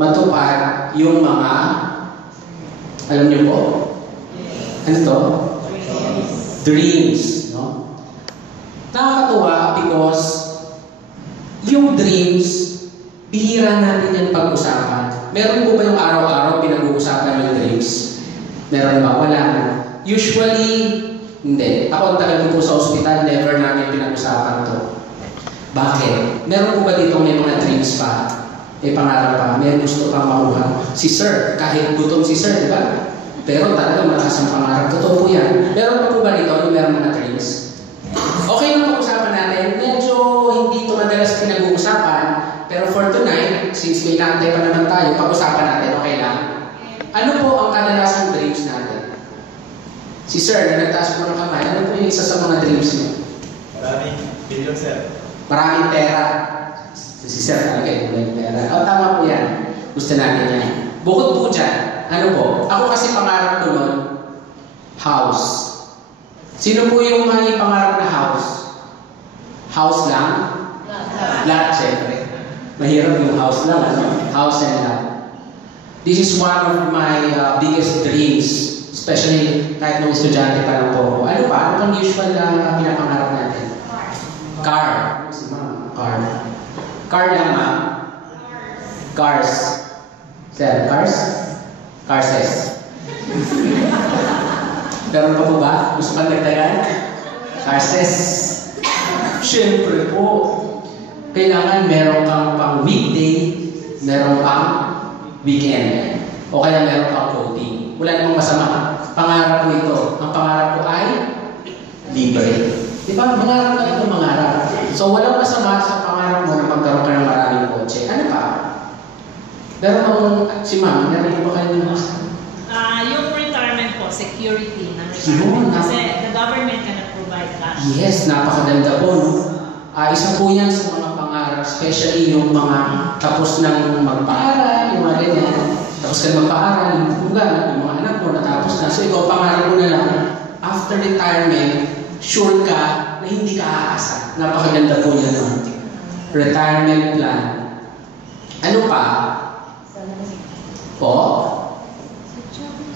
matupad yung mga, alam niyo po? Ano to? Dreams. No? Nakakatuwa because yung dreams, bihira natin yan pag-usapan. Meron po ba yung araw-araw pinag-uusapan yung dreams? Meron ba? Wala na. Usually, hindi. Ako ang tagal ko po sa ospital, never namin pinag-usapan to. Bakit? Meron po ba dito may mga dreams pa? May pangarap pa? May gusto pang makuha? Si Sir, kahit gutom si Sir, di ba? Pero talagang malakas ang pangarap. Totoo po yan. Meron pa po ba dito yung meron mga dreams? Okay lang pag-usapan natin. Medyo hindi ito madalas pinag-uusapan. Pero for tonight, since may naantay pa naman tayo, pag-usapan natin, okay lang? Ano po ang kadalasang dreams natin? Si Sir, na nagtaas po ng kamay, ano po yung isa sa mga dreams niyo? Maraming billion, sir. Maraming pera. Si Sir talaga yung pera. O, tama po yan. Gusto natin yan. Bukod po dyan, ano po? Ako kasi pangarap ko nun, house. Sino po yung may pangarap na house? House lang? Lot, syempre. Mahirap yung house lang, ano? House and lot. This is one of my biggest dreams. Especially kahit nung estudyante pa lang po ako. Ano pa? Ano pang usual na pinapangarap natin? Car. Si Ma'am, car. Car lang, Ma'am. Cars. Sir, cars? Carses. Meron pa po ba? Gusto kang nagtagan? Carses. Siyempre po. Kailangan meron kang pang weekday, meron pang weekend. O kaya meron pang coding. Wala namang masama. Pangarap ko ito. Ang pangarap ko ay libre. Di ba? Mangarap ka ito, mangarap. So, walang masama sa pangarap mo na magkaroon ka ng maraming kotse. Ano pa? Meron akong, si Ma'am, meron po ba kayo ng yung retirement po, security ng Yun, retirement. Kasi the government can provide that. Yes, napakaganda po. No? Isa po yan sa mga pangarap, especially yung mga tapos ng magpaaral, yung mga ganyan. Tapos ka magpaaral, yung mga anak mo natapos na. So ikaw, pangarap mo na lang, after retirement, sure ka na hindi ka aasa. Napakaganda po yan. No? Retirement plan. Ano pa? Po?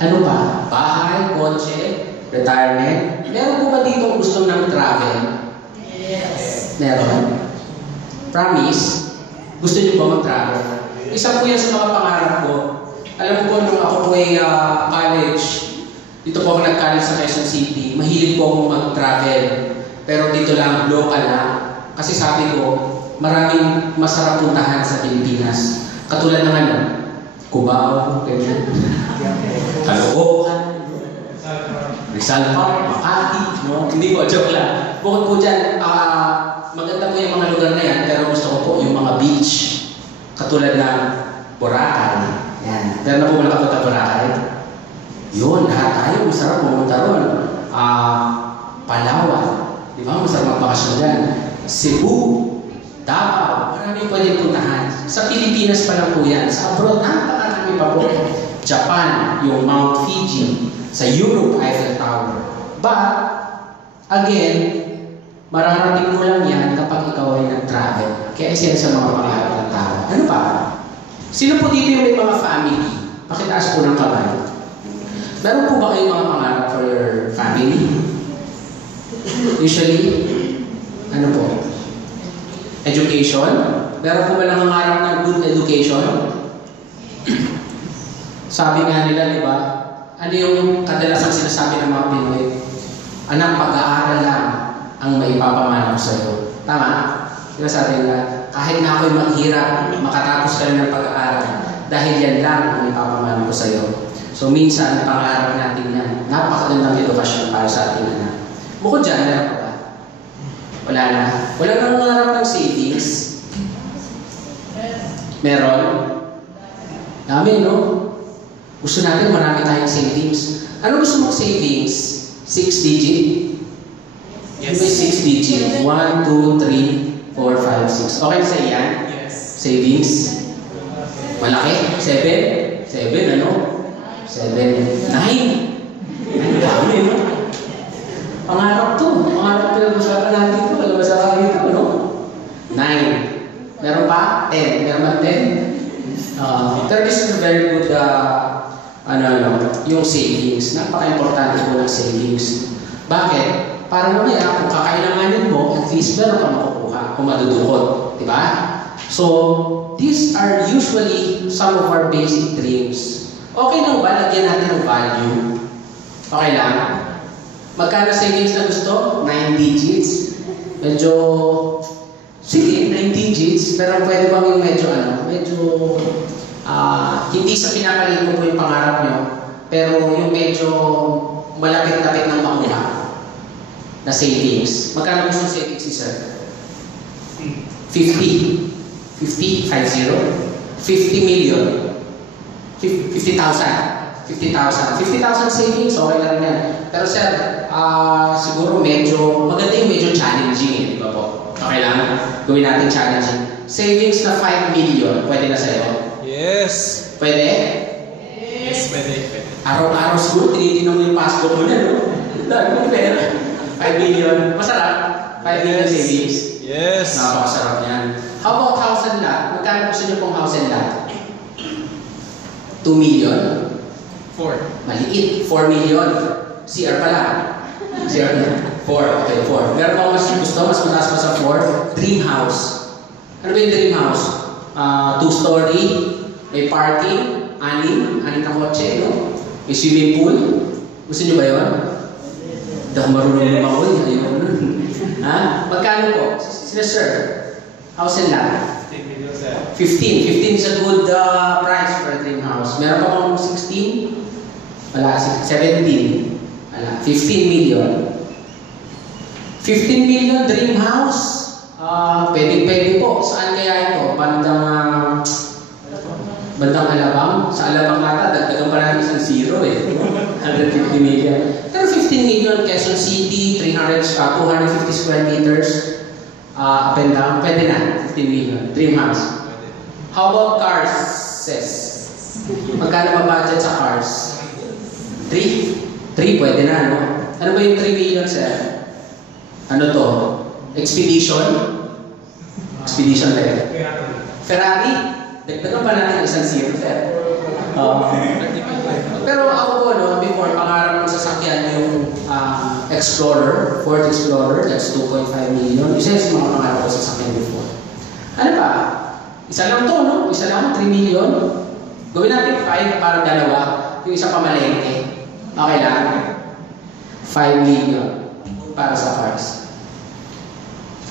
Ano pa? Bahay, kotse, retirement. Meron po ba dito gusto ng travel? Yes. Meron? Promise? Gusto niyo ba mag-travel? Isa po yan sa mga pangarap ko. Alam mo po, nung ako po ay college, dito po ako nag-college sa Quezon City, mahilig po akong mag-travel. Pero dito lang, local lang. Kasi sabi ko, maraming masarap puntahan sa Pilipinas. Katulad ng ano, Cubao, ganyan. Caloocan, Rizal Park, Makati, no? Hindi po, joke lang. Bukod po dyan, maganda po yung mga lugar na yan, pero gusto ko po yung mga beach. Katulad ng Boracay. Yan. Dahil na po wala kapunta Boracay. Yun, lahat tayo, masarap pumunta ron. Palawan. Di ba? Masarap magbakasyon dyan. Cebu, Davao, marami pwede puntahan. Sa Pilipinas pa lang po yan. Sa abroad, napakarami pa po. Japan, yung Mount Fuji. Sa Europe, Eiffel Tower. But, again, mararating mo lang yan kapag ikaw ay nag-travel. Kaya isa yan sa mga pangarap ng tao. Ano pa? Sino po dito yung may mga family? Pakitaas po ng kamay. Meron po ba kayong mga pangarap for your family? Usually, ano po? Education? Meron po ba nangangarap ng good education? Sabi nga nila, di ba? Ano yung kadalasang sinasabi ng mga Pinoy? Anak, pag-aaral lang ang maipapamana ko sa'yo. Tama? Diba sabi nila, kahit na ako'y maghirap, makatapos ka rin ng pag-aaral, dahil yan lang ang maipapamana ko sa'yo. So minsan, pangarap natin yan. Napakagandang edukasyon para sa ating anak. Bukod dyan, meron pa ba? Wala na. Wala nang nangarap ng savings. Meron? Dami, no? Gusto natin marami tayong savings. Ano gusto mong savings? 6 digit? Yes. May 6 digit. 1, 2, 3, 4, 5, 6. Okay sa iyan? Yes. Savings? Malaki? 7? 7, ano? 7. 9? Ang dami, no? Pangarap to. Pangarap pinag-usapan natin ito. Alam ba sa kami ito, no? 9. Meron pa? 10. Meron ba 10? Pero this is a very good, yung savings. Napaka-importante po ng savings. Bakit? Para mamaya, kung kakailanganin mo, at least meron kang makukuha kung madudukot. Diba? So, these are usually some of our basic dreams. Okay lang ba? Lagyan natin ng value. Okay lang? Magkano savings na gusto? 9 digits. Medyo, sige, 9 digits. Pero pwede bang yung medyo, hindi sa pinapalit mo po yung pangarap nyo, pero yung medyo malapit-lapit ng makuha na savings. Magkano gusto yung savings, sir? 50. 50? 50 million. 50,000. 50,000 savings, okay lang yan. Pero sir, siguro maganda yung medyo challenging, di ba po? Okay lang? Gawin natin challenging. Savings na 5 million, pwede na sa'yo? Yes. Pwede? Yes, pwede. Araw-araw siguro, tinitinong mo yung passport mo na, no? Dahil mo pera. 5 million. Masarap? 5 million savings? Yes. Napakasarap yan. How about house and lot? Magkano gusto niyo pong house and lot? 2 million? 4. Maliit. 4 million. CR pala. CR na. 4. Okay, 4. Meron ba mas gusto? Mas mataas pa sa 4? Dream house. Ano ba yung dream house? 2-story. May parking. 6 na kotse, no? May swimming pool. Gusto niyo ba yun? Hindi ako marunong lumakoy. Ayun nun. Ha? Magkano po? Sila sir? House and lot? 15 million, sir. 15. 15 is a good price for a dream house. Meron pa bang 16? Wala. 17. Wala. 15 million. 15 million dream house. Pwede po. Saan kaya ito? Bandang Alabang? Sa Alabang ata, dagdagan pa namin isang zero eh. 150 million. Pero 15 million, Quezon City, 250 square meters. Up and down, pwede na, 15 million. Dream house. How about cars, sis? Magkano ba budget sa cars? 3? 3, pwede na, no? Ano ba yung 3 million, sir? Ano to? Expedition? Expedition level. Ferrari? Dagdagan pa natin isang zero, sir. Pero ako po, no, before, pangarap ng sasakyan yung Explorer, Ford Explorer, that's 2.5 million. Isa yung mga pangarap ko sasakyan before. Ano pa? Isa lang to, no? Isa lang, 3 million. Gawin natin 5 para dalawa. Yung isa pamalengke. Okay lang? 5 million para sa cars.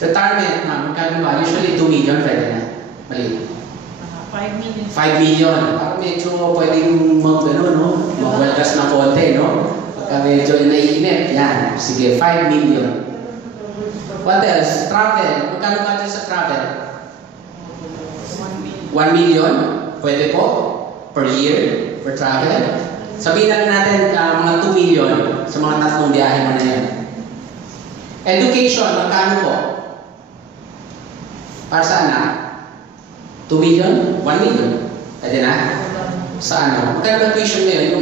Retirement na, magkano ba? Usually 2 million, pwede na. Mali. 5 million. 5 million. Parang medyo pwedeng magwalgas ng konti, no? Pagka medyo naiinip, yan. Sige, 5 million. What else? Travel. Magkano ba sa travel? 1 million? Pwede po? Per year? Per travel? Sabihin lang natin mga 2 million sa mga tatlong biyahe mo na yan. Education, magkano po? Para sa anak? 2 million? 1 million? Pwede na? Sa ano? Magkano ba tuition ngayon?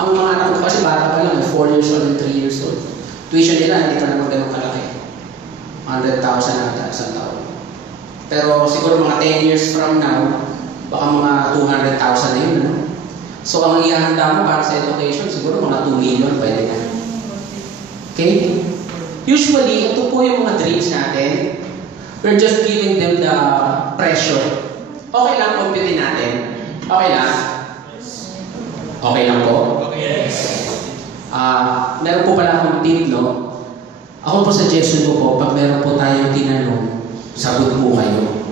Ang mga anak ko kasi bata pa lang, 4 years old and 3 years old. Tuition nila, hindi pa naman ganun kalaki. 100,000 ata isang taon. Pero siguro mga 10 years from now, baka mga 200,000 na yun, ano? So ang ihahanda mo para sa education, siguro mga 2 million, pwede na. Okay? Usually, ito po yung mga dreams natin. We're just giving them the pressure. Okay lang, computin natin. Okay lang? Okay lang po? Yes. Meron po pala akong tip, no? Ako po suggestion ko po, pag meron po tayong tinanong, sagot po kayo.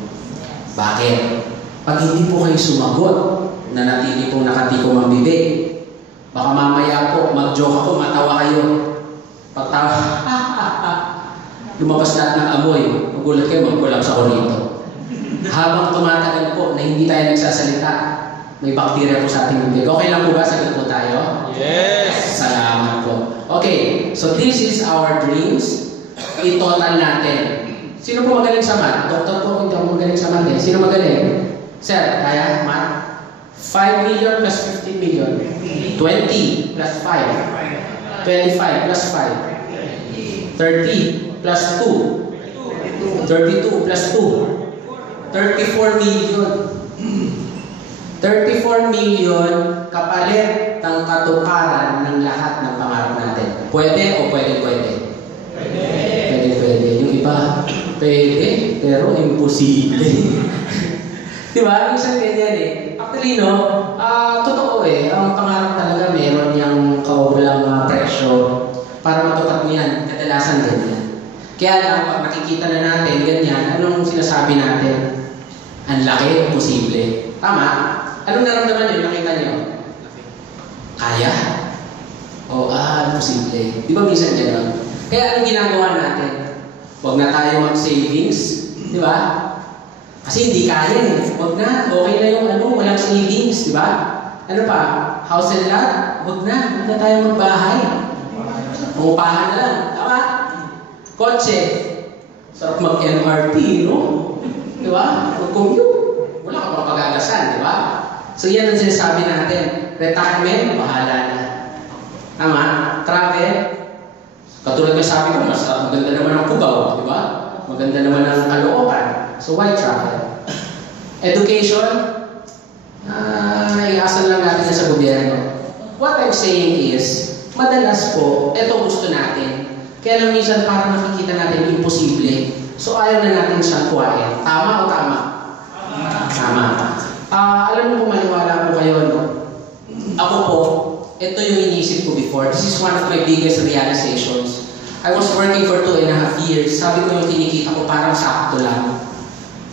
Bakit? Pag hindi po kayo sumagot, nanatili po nakatikom ang bibig, baka mamaya po, mag-joke ako, matawa kayo. Pagtawa, lumabas lahat ng amoy, magulat kayo, mag-collapse ako rito. Habang tumatagal po na hindi tayo nagsasalita, may bakterya po sa ating bibig. Okay lang po ba? Sagot po tayo? Yes. Salamat po. Okay, so this is our dreams. I-total natin. Sino po magaling sa math? Doktor po, hindi ako magaling sa math eh. Sino magaling? Sir, kaya math? 5 million plus 15 million. 20 plus 5. 25 plus 5. 30 plus 2. 32 plus 2. 34 million. million kapalit ng katuparan ng lahat ng pangarap natin. Pwede o pwede? Pwede. Yung iba, pwede, pero imposible. Di ba? Minsan ganyan eh. Actually, no, totoo eh. Ang pangarap talaga meron niyang kaulang presyo para matupad mo yan. Kadalasan ganyan. Kaya lang, pag nakikita na natin ganyan, anong sinasabi natin? Ang laki, posible. Tama? Anong naramdaman niyo? Nakita niyo? Kaya? Posible. Di ba minsan gano'n? Kaya anong ginagawa natin? Huwag na tayo mag-savings. Di ba? Kasi hindi kaya eh. Huwag na. Okay na yung walang savings. Di ba? Ano pa? House and lot? Huwag na tayo magbahay. Upahan na lang. Tama? Kotse. Sarap mag-MRT, no? Di ba? Mag-commute. Wala ka pang pag-agasan, di ba? So yan ang sinasabi natin. Retirement, bahala na. Tama? Travel. Katulad ng sabi ko, mas maganda naman ang Cubao, di ba? Maganda naman ang Caloocan. So why travel? Education, iasal lang natin sa gobyerno. What I'm saying is, madalas po, ito gusto natin. Kaya lang minsan parang nakikita natin imposible. So ayaw na natin siyang kuhain. Tama o tama? Tama. Alam mo kung maniwala po kayo, no? Ako po, ito yung inisip ko before. This is one of my biggest realizations. I was working for 2.5 years. Sabi ko yung kinikita ko parang sakto lang.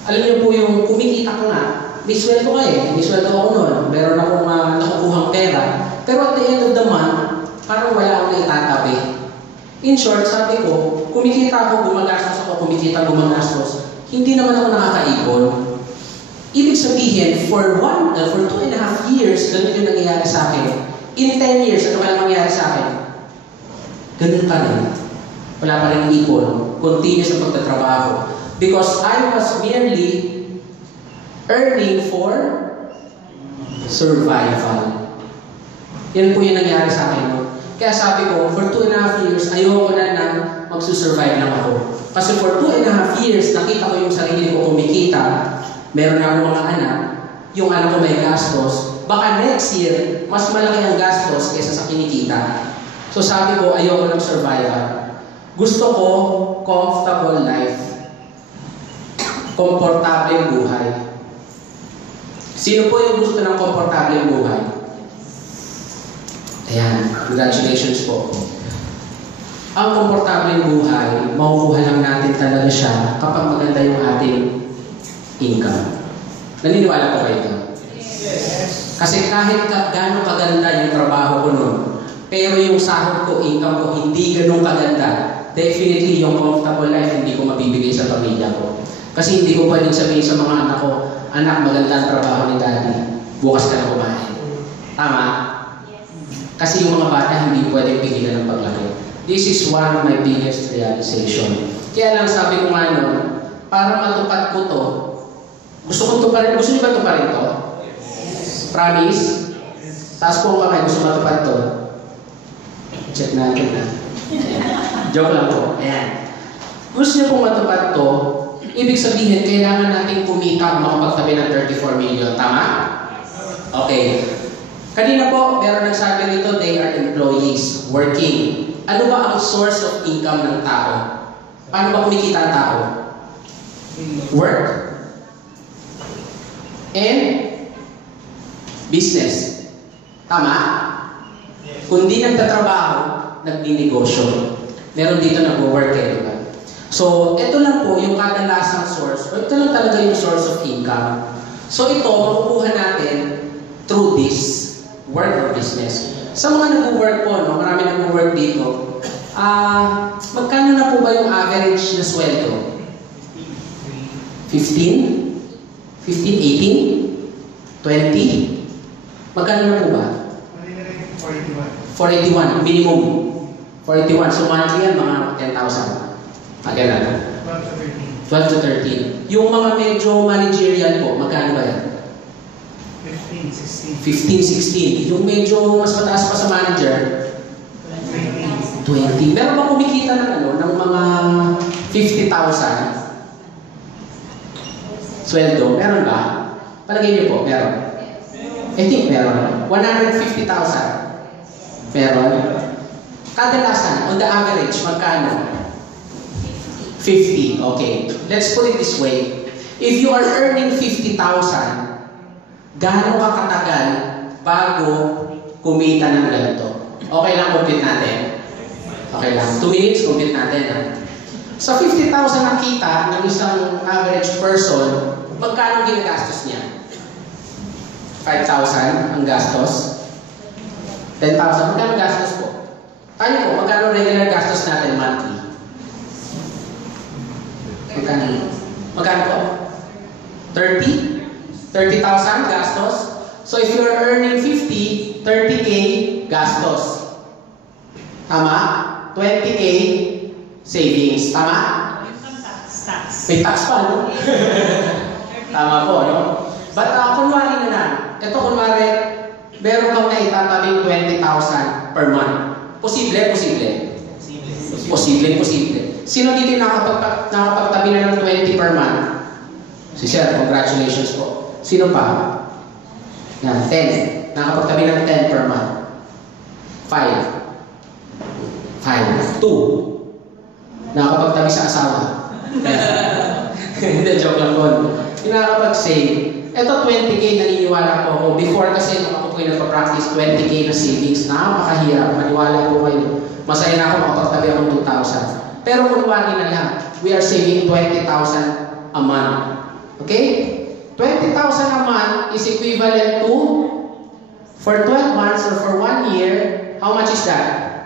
Alam niyo po yung kumikita ko nga, may sweldo ka eh. May sweldo ako noon. Meron akong nakukuhang pera. Pero at the end of the month, parang wala akong naitatabi. In short, sabi ko, kumikita ako, gumagastos ako, gumagastos. Hindi naman ako nakakaipon. Ibig sabihin, for 2.5 years, ganun yung nangyayari sa akin. In 10 years, ano kaya mangyayari sa akin? Ganun pa rin. Wala pa rin ipon. Continuous ang pagtatrabaho. Because I was merely earning for survival. Yan po yung nangyari sa akin. No? Kaya sabi ko, for 2.5 years, ayoko na nang magsusurvive lang ako. Kasi for 2.5 years, nakita ko yung sarili ko kumikita, meron na akong mga anak, yung anak ko may gastos, baka next year, mas malaki ang gastos kaysa sa kinikita. So sabi ko, ayoko ng survival. Gusto ko, comfortable life. Komportableng buhay. Sino po yung gusto ng komportableng buhay? Ayan, congratulations po. Ang komportableng buhay, makukuha lang natin talaga siya kapag maganda yung ating income. Naniniwala po kayo ito? Yes. Kasi kahit gaano kaganda yung trabaho ko noon, pero yung sahod ko, income ko, hindi ganun kaganda, definitely yung comfortable life hindi ko mabibigay sa pamilya ko. Kasi hindi ko pwedeng sabihin sa mga anak ko, anak, maganda ang trabaho ni daddy, bukas ka na kumain. Tama? Kasi yung mga bata hindi pwedeng pigilan ng paglaki. This is one of my biggest realization. Kaya lang sabi ko nga noon, para matupad ko to, gusto niyo ba tuparin to? Yes. Promise? Yes. Taas po ang kamay, gusto matupad to? Check natin na. Joke lang po. Ayan. Gusto niyo pong matupad to, ibig sabihin, kailangan natin kumita ang makapagtabi ng 34 million. Tama? Okay. Kanina po, meron nagsabi rito, they are employees, working. Ano ba ang source of income ng tao? Paano ba kumikita ang tao? Work. And business. Tama? Kung di nagtatrabaho, nagninegosyo. Meron dito nag-work eh, diba? So, ito lang po yung kadalasang source, o ito lang talaga yung source of income. So, ito, makukuha natin through this work or business. Sa mga nag-work po, no, marami nag-work dito, magkano na po ba yung average na sweldo? 15? 15, 18? 20? Magkano na po ba? 481, minimum. 481, so monthly yan, mga 10,000. Magkano na? 12 to 13. Yung mga medyo managerial po, magkano ba yan? 15, 16. Yung medyo mas mataas pa sa manager, 20. Meron ba kumikita ng mga 50,000 sweldo? Meron ba? Palagay niyo po, meron. I think meron. 150,000. Meron. Kadalasan, on the average, magkano? 50. Okay. Let's put it this way. If you are earning 50,000, gaano ka katagal bago kumita ng ganito? Okay lang, complete natin. Okay lang. 2 minutes, complete natin. Ha? Sa 50,000 ang kita ng isang average person, magkano ginagastos niya? 5,000 ang gastos? 10,000? Magkano gastos po? Tayo po, magkano regular gastos natin monthly? Magkano? Magkano po? 30? 30,000 gastos? So if you're earning 50, 30K gastos. Tama? 20K savings. Tama? Tax. May tax pa, no? Tama po, no? But kunwari na lang. Ito kunwari, meron kang naitatabing 20,000 per month. Posible? Posible. Sino dito yung nakapagtabi na ng 20 per month? Si Sir, congratulations po. Sino pa? Yan, 10. Nakapagtabi ng 10 per month. 5. 2. Nakapagtabi sa asawa. Hindi, joke lang po. Yung nakapag-save. Ito 20K naniniwala po ako. Before kasi nung ako po yung nagpa-practice, 20K na savings. Napakahirap. Maniwala po kayo. Masaya na ako makapagtabi akong 2,000. Pero kunwari na lang, we are saving 20,000 a month. Okay? 20,000 a month is equivalent to, for 12 months or for 1 year, how much is that?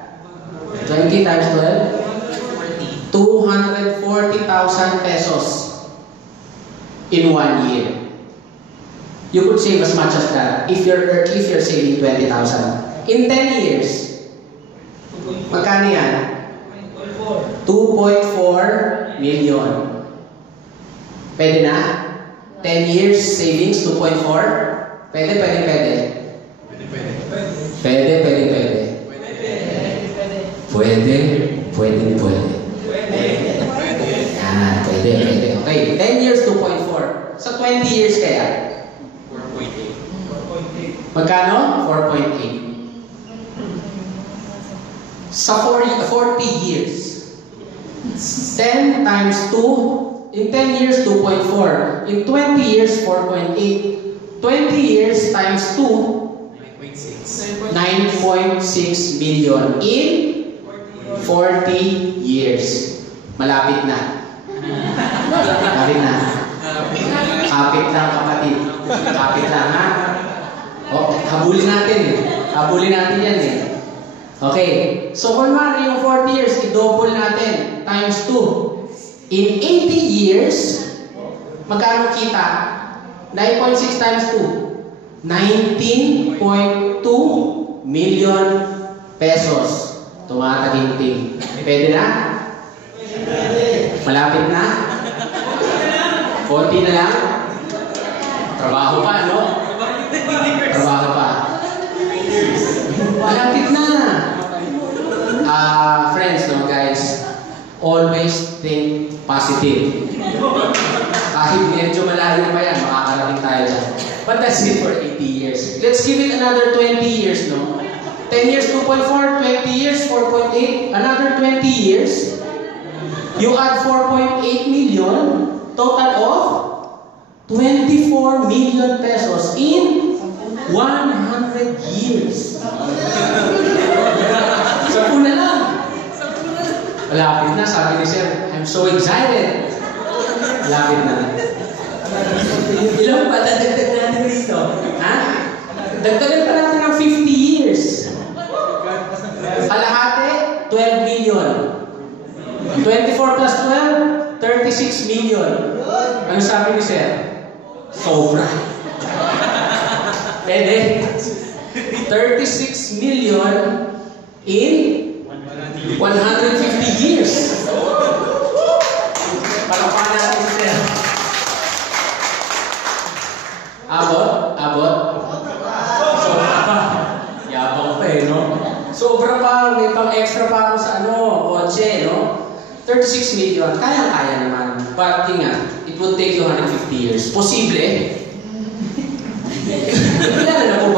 20 times 12? 240,000 pesos in 1 year. You could save as much as that if you're saving 20,000. In 10 years, magkano yan? 2.4 million. Pwede na? 10 years savings, 2.4? Pwede. Ah, pwede. Okay, 10 years, 2.4. Sa 20 years kaya? 4.8. Magkano? 4.8. Sa 40 years, 10 times 2, in 10 years, 2.4. In 20 years, 4.8. 20 years times 2, 9.6 million in 40 years. Malapit na. Kapit lang, kapatid. Kapit lang, ha? Oh, habulin natin yan eh. Okay. So, kunwari yung 40 years, i-double natin. Times 2. In 80 years, magkano kita? 9.6 times 2. 19.2 million pesos. Tumataginting. Pwede na? Malapit na? Konti na lang? Trabaho pa, no? Trabaho pa. Malapit na. Friends, no, guys, always think positive. Kahit medyo malayo pa yan, makakarating tayo dyan. But that's it for 80 years. Let's give it another 20 years, no? 10 years, 2.4, 20 years, 4.8, another 20 years. You add 4.8 million, total of 24 million pesos in 100 years. Sa una lang. Malapit na, sabi ni Sir, I'm so excited. Malapit na. Ilang pa, dagdag natin dito? Ha? Dagdagan pa natin ng 50 years. Kalahati, 12 million. 24 plus 12, 36 million. Ano sabi ni Sir? Sobra. Pwede. 36 million in 150 years. Palapakan natin si Sir. Abot? Sobra pa. Yabang pa eh, no? Sobra pa. May pang extra pa ako sa kotse, no? 36 million. Kaya naman. But it would take you 150 years. Posible. Kailan na po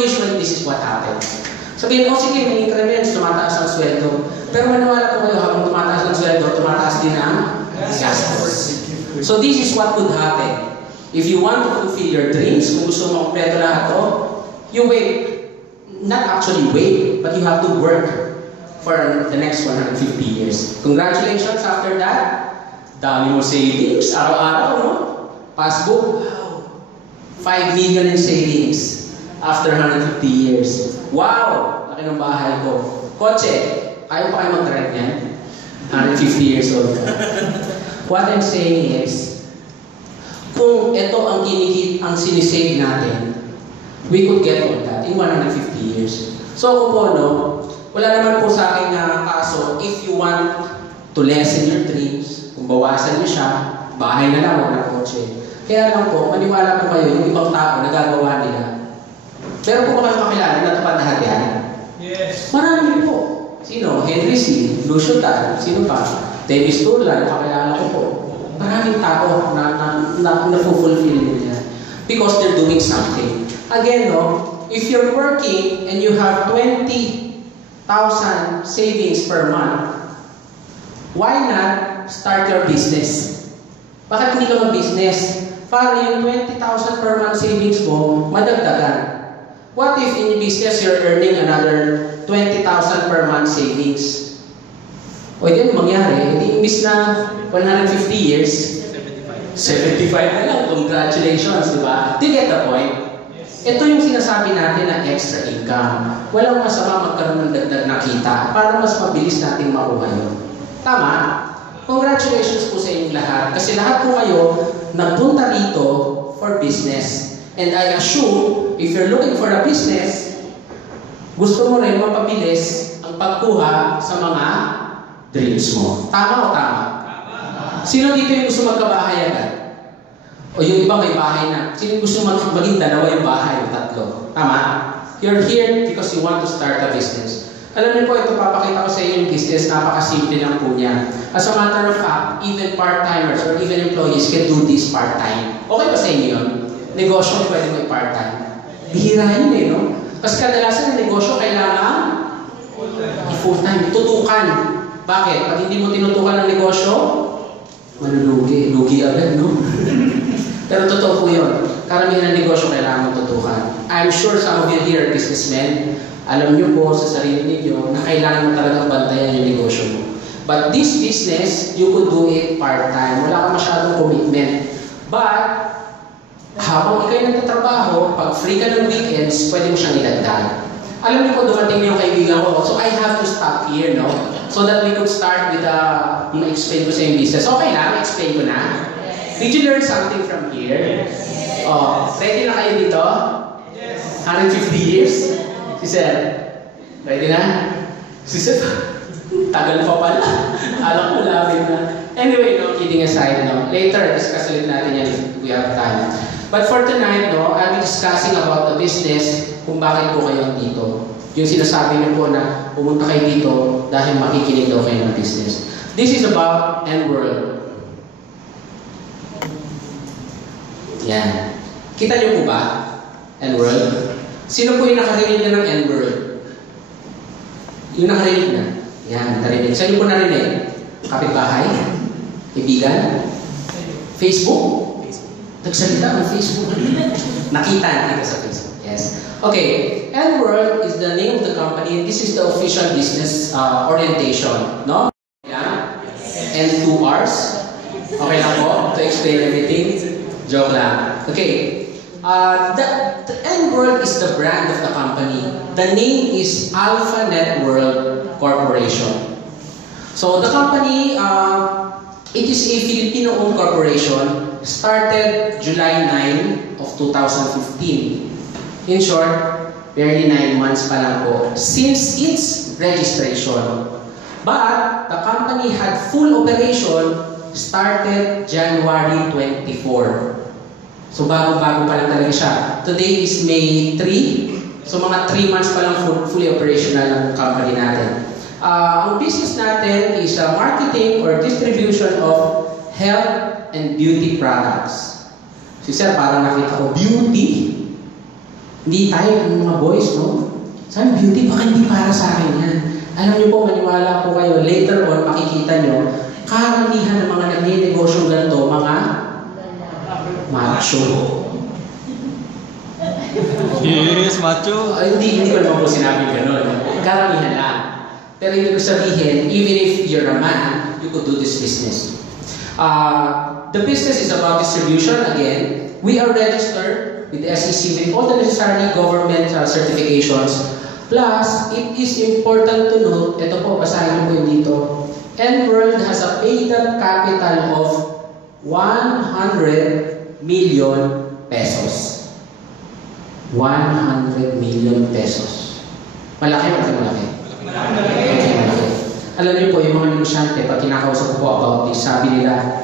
usually, this is what happens. Sabihin, sige, may increments, tumataas ang sweldo. Pero maniwala po kayo, habang tumataas ang sweldo, tumataas din ang gastos. So this is what would happen. If you want to fulfill your dreams, kung gusto mo kompleto lahat to, you wait. Not actually wait, but you have to work for the next 150 years. Congratulations after that. Dami mo savings, araw-araw, no? Passbook, wow. 5 million in savings after 150 years. Wow! Laki ng bahay ko. Kotse, ayaw pa kayo mag-drive yan? 150 years old ka. What I'm saying is, kung ito ang sinisave natin, we could get all that in 150 years. So ako po, no, wala naman po sa akin na kaso, if you want to lessen your dreams, kung bawasan niyo siya, bahay na lang, huwag na kotse. Kaya lang po, maniwala po kayo, yung ibang tao, nagagawa nila. Pero kung kayo makilala, natupad lahat yan? Yes. Marami po. Sino? Henry C. Lucio Tal. Sino pa? Davis Turlan, kakilala ko po. Maraming tao na fulfill nila. Because they're doing something. Again, no, if you're working and you have 20,000 savings per month, why not start your business? Bakit hindi ka mag-business? Para yung 20,000 per month savings mo, madagdagan. What if in business you're earning another 20,000 per month savings? O yun mangyari, hindi imbis na 150 years, 75 na lang. Congratulations, di ba? Do you get the point? Ito yung sinasabi natin na extra income. Walang masama magkaroon ng dagdag na kita para mas mabilis nating makuha yun. Tama? Congratulations po sa inyong lahat. Kasi lahat po kayo nagpunta rito for business. And I assume, if you're looking for a business, gusto mo rin mapabilis ang pagkuha sa mga dreams mo. Tama o tama? Sino dito yung gusto magkabahay agad? O yung iba may bahay na. Sino gusto maging dalawa yung bahay o tatlo? Tama? You're here because you want to start a business. Alam niyo po, ito papakita ko sa inyo yung business, napakasimple lang po niya. As a matter of fact, even part-timers or even employees can do this part-time. Okay ba sa inyo yun? Negosyo pwede mo i-part-time. Bihira yun eh, no? Kasi kadalasan ng negosyo kailangan i-full-time. Tutukan. Bakit? Pag hindi mo tinutukan ng negosyo, malulugi. Lugi agad, no? Pero totoo po yun. Karamihan ng negosyo kailangan mo tutukan. I'm sure some of you here are businessmen. Alam niyo po sa sarili ninyo na kailangan mo talagang bantayan yung negosyo mo. But this business, you could do it part-time. Wala ka masyadong commitment. But, habang ikaw'y nagtatrabaho, pag free ka ng weekends, pwede mo siyang ilagdag. Alam niyo po, dumating na yung kaibigan ko. So I have to stop here, no? So that we could start with ma-explain ko sa yung business. Okay lang, explain ko na. Did you learn something from here? Oh, ready na kayo dito? 150 years? Si Sir, ready na? Si Sir, tagal pa pala. Alam ko lapit na. Anyway, no, kidding aside, no, later, discuss ulit natin yan if we have time. But for tonight, no, I'll be discussing about the business, kung bakit po kayo dito. Yung sinasabi niyo po na pumunta kayo dito dahil makikinig daw kayo ng business. This is about N-World. Yan. Kita niyo po ba? N-World? Sino po yung nakarinig na ng N-World? Yung nakarinig na? Yan, narinig. Saan niyo po narinig? Kapitbahay? Kaibigan? Facebook? Nagsalita ng Facebook. Nakita sa Facebook. Yes. Okay. N-World is the name of the company and this is the official business orientation. No? Yeah? And 2 hours. Okay lang po? To explain everything? Joke lang. Okay. The N-World is the brand of the company. The name is Alpha Networld Corporation. So the company, it is a Filipino-owned corporation, started July 9 of 2015. In short, barely 9 months pa lang po since its registration. But the company had full operation started January 24. So bago-bago pa lang talaga siya. Today is May 3. So mga 3 months pa lang fully operational ang company natin. Ang business natin is marketing or distribution of health and beauty products. Si Sir, parang nakita ko, beauty? Hindi tayo, mga boys, no? Sabi, beauty, baka hindi para sa akin yan. Alam niyo po, maniwala po kayo, later on, makikita nyo, karamihan ng mga nagninegosyo ganito, mga macho. Yes, macho. Hindi ko naman po sinabi gano'n. Karamihan lang. Pero ibig sabihin, even if you're a man, you could do this business. The business is about distribution. Again, we are registered with the SEC with all the necessary government certifications. Plus, it is important to note, ito po, basahin mo po dito, N-World has a paid-up capital of 100 million pesos. 100 million pesos. Malaki o malaki? Malaki. Alam niyo po, yung mga negosyante, pag kinakausap ko po about this, sabi nila,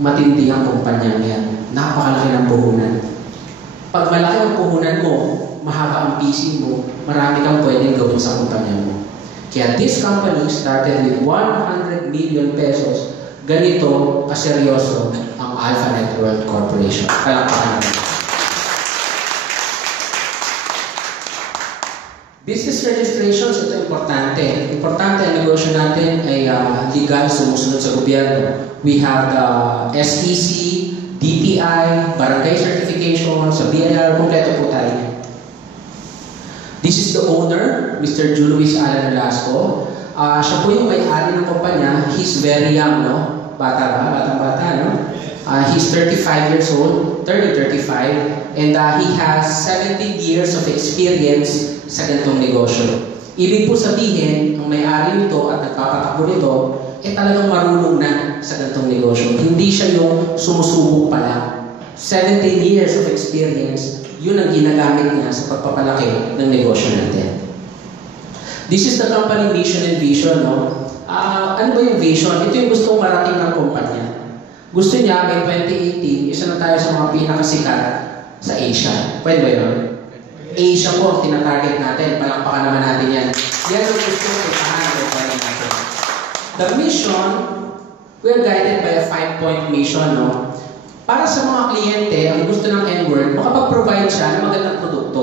matindi ang kumpanya niyan. Napakalaki ng puhunan. Pag malaki ang puhunan mo, mahaba ang PC mo, marami kang pwedeng gawin sa kumpanya mo. Kaya this company started with 100 million pesos. Ganito kaseryoso ang Alpha Network Corporation. Palakpakan natin. Business registrations, ito importante. Importante ang negosyo natin ay legal, sumusunod sa gobyerno. We have the SEC, DTI, barangay certification, sa BIR, kompleto po tayo. This is the owner, Mr. Luis Alan Velasco. Siya po yung may-ari ng kumpanya. He's very young, no? Batang-bata, no? He's 35 years old, 35, and he has 17 years of experience sa ganitong negosyo. Ibig po sabihin, ang may-ari nito at nagpapatakbo nito, talagang marunong na sa ganitong negosyo. Hindi siya yung sumusubok pa lang. 17 years of experience, yun ang ginagamit niya sa pagpapalaki ng negosyo natin. This is the company mission and vision, no? Ano ba yung vision? Ito yung gustong marating ng kumpanya. Gusto niya, by 2018, isa na tayo sa mga pinakasikat sa Asia. Pwede ba yun? Asia po, tinatarget natin. Palakpakan naman natin yan. Yan ang gusto ng itahan natin. The mission, we're guided by a 5-point mission, no? Para sa mga kliyente, ang gusto ng N-World, makapag-provide siya ng magandang produkto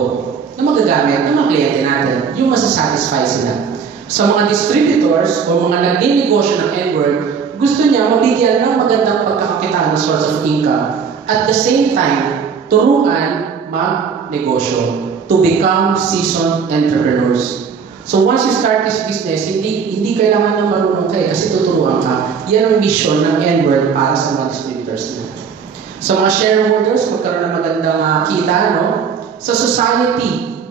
na magagamit ng mga kliyente natin. Yung masasatisfy sila. Sa mga distributors o mga nagninegosyo ng N-World, gusto niya mabigyan ng magandang pagkakakitaan na source of income. At the same time, turuan mag-negosyo to become seasoned entrepreneurs. So once you start this business, hindi kailangan na marunong kayo kasi tuturuan ka. Yan ang mission ng N-World para sa mga distributors na. Sa mga shareholders, magkaroon ng magandang kita, no? Sa society,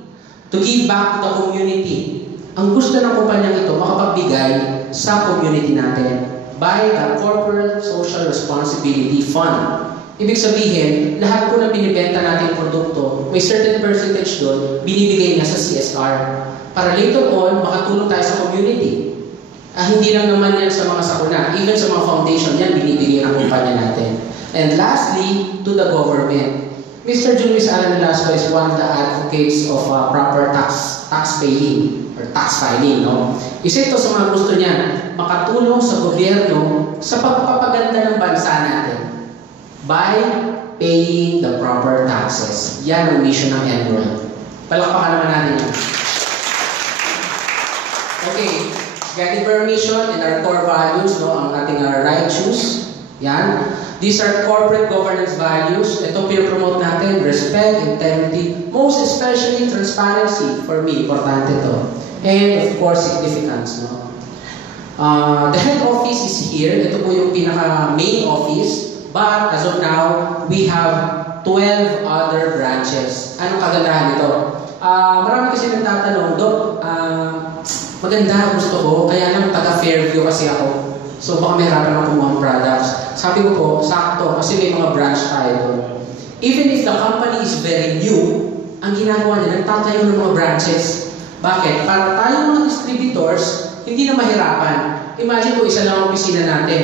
to give back to the community. Ang gusto ng kumpanyang ito, makapagbigay sa community natin by the Corporate Social Responsibility Fund. Ibig sabihin, lahat po na binibenta natin produkto, may certain percentage doon, binibigay niya sa CSR. Para later on, makatulong tayo sa community. Hindi lang naman yan sa mga sakuna, even sa mga foundation, yan binibigay ng kumpanya natin. And lastly, to the government. Mr. Luis Alan Velasco is one of the advocates of proper tax paying or tax filing. No? Isa ito sa mga gusto niya, makatulong sa gobyerno sa pagpapaganda ng bansa natin by paying the proper taxes. Yan ang mission ng N-World. Palakpakan naman natin yan. Okay, guided by our mission and our core values, no, ang ating right choose. Yan. These are corporate governance values. Ito pinopromote natin, respect, integrity, most especially transparency. For me, importante ito. And of course, significance. No? The head office is here. Ito po yung pinaka-main office. But as of now, we have 12 other branches. Anong kagandahan nito? Marami kasi nagtatanong, Dok, maganda, gusto ko. Kaya lang taga-Fairview kasi ako. So baka may harapan ako kumuha ng products. Sabi ko po, sakto, kasi may mga branch tayo doon. Even if the company is very new, ang ginagawa niya, nagtatayo ng mga branches. Bakit? Para tayo mga distributors, hindi na mahirapan. Imagine ko, isa lang ang opisina natin.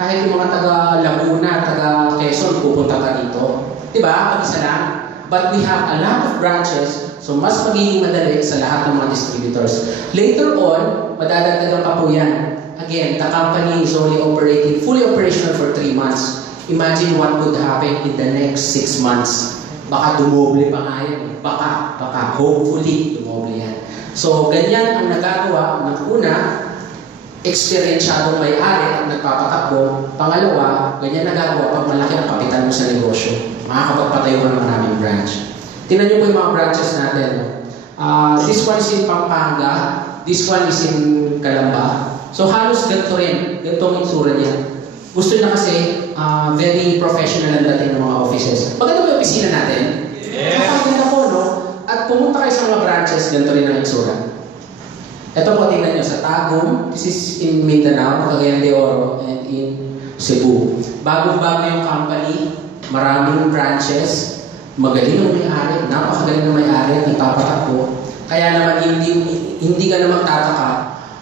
Kahit yung mga taga-Laguna, taga-Quezon, pupunta ka dito. Diba? Pag-isa lang. But we have a lot of branches, so mas magiging madali sa lahat ng mga distributors. Later on, madadagdagan pa po yan. Again, the company is only operating, fully operational for 3 months. Imagine what could happen in the next 6 months. Baka dumoble pa nga yan. Baka, hopefully, dumoble yan. So, ganyan ang nagagawa ng una, experiensyadong may-ari ang nagpapatakbo. Pangalawa, ganyan nagagawa pag malaki ang kapital mo sa negosyo. Makakapagpatayo ka ng maraming branch. Tingnan niyo po yung mga branches natin. This one is in Pampanga. This one is in Calamba. So halos ganito rin. Ganito ang itsura niya. Gusto niya kasi very professional ang dating ng mga offices. Maganda ba yung opisina natin? Yes! Maganda po, no? At pumunta kayo sa mga branches, ganito rin ang itsura. Ito po, tingnan nyo sa Tagum. This is in Mindanao, Cagayan de Oro, and in Cebu. Bagong-bago yung company, maraming branches, magaling ang may-ari, napakagaling ng may-ari, nagpapatakbo. Kaya naman hindi ka na magtataka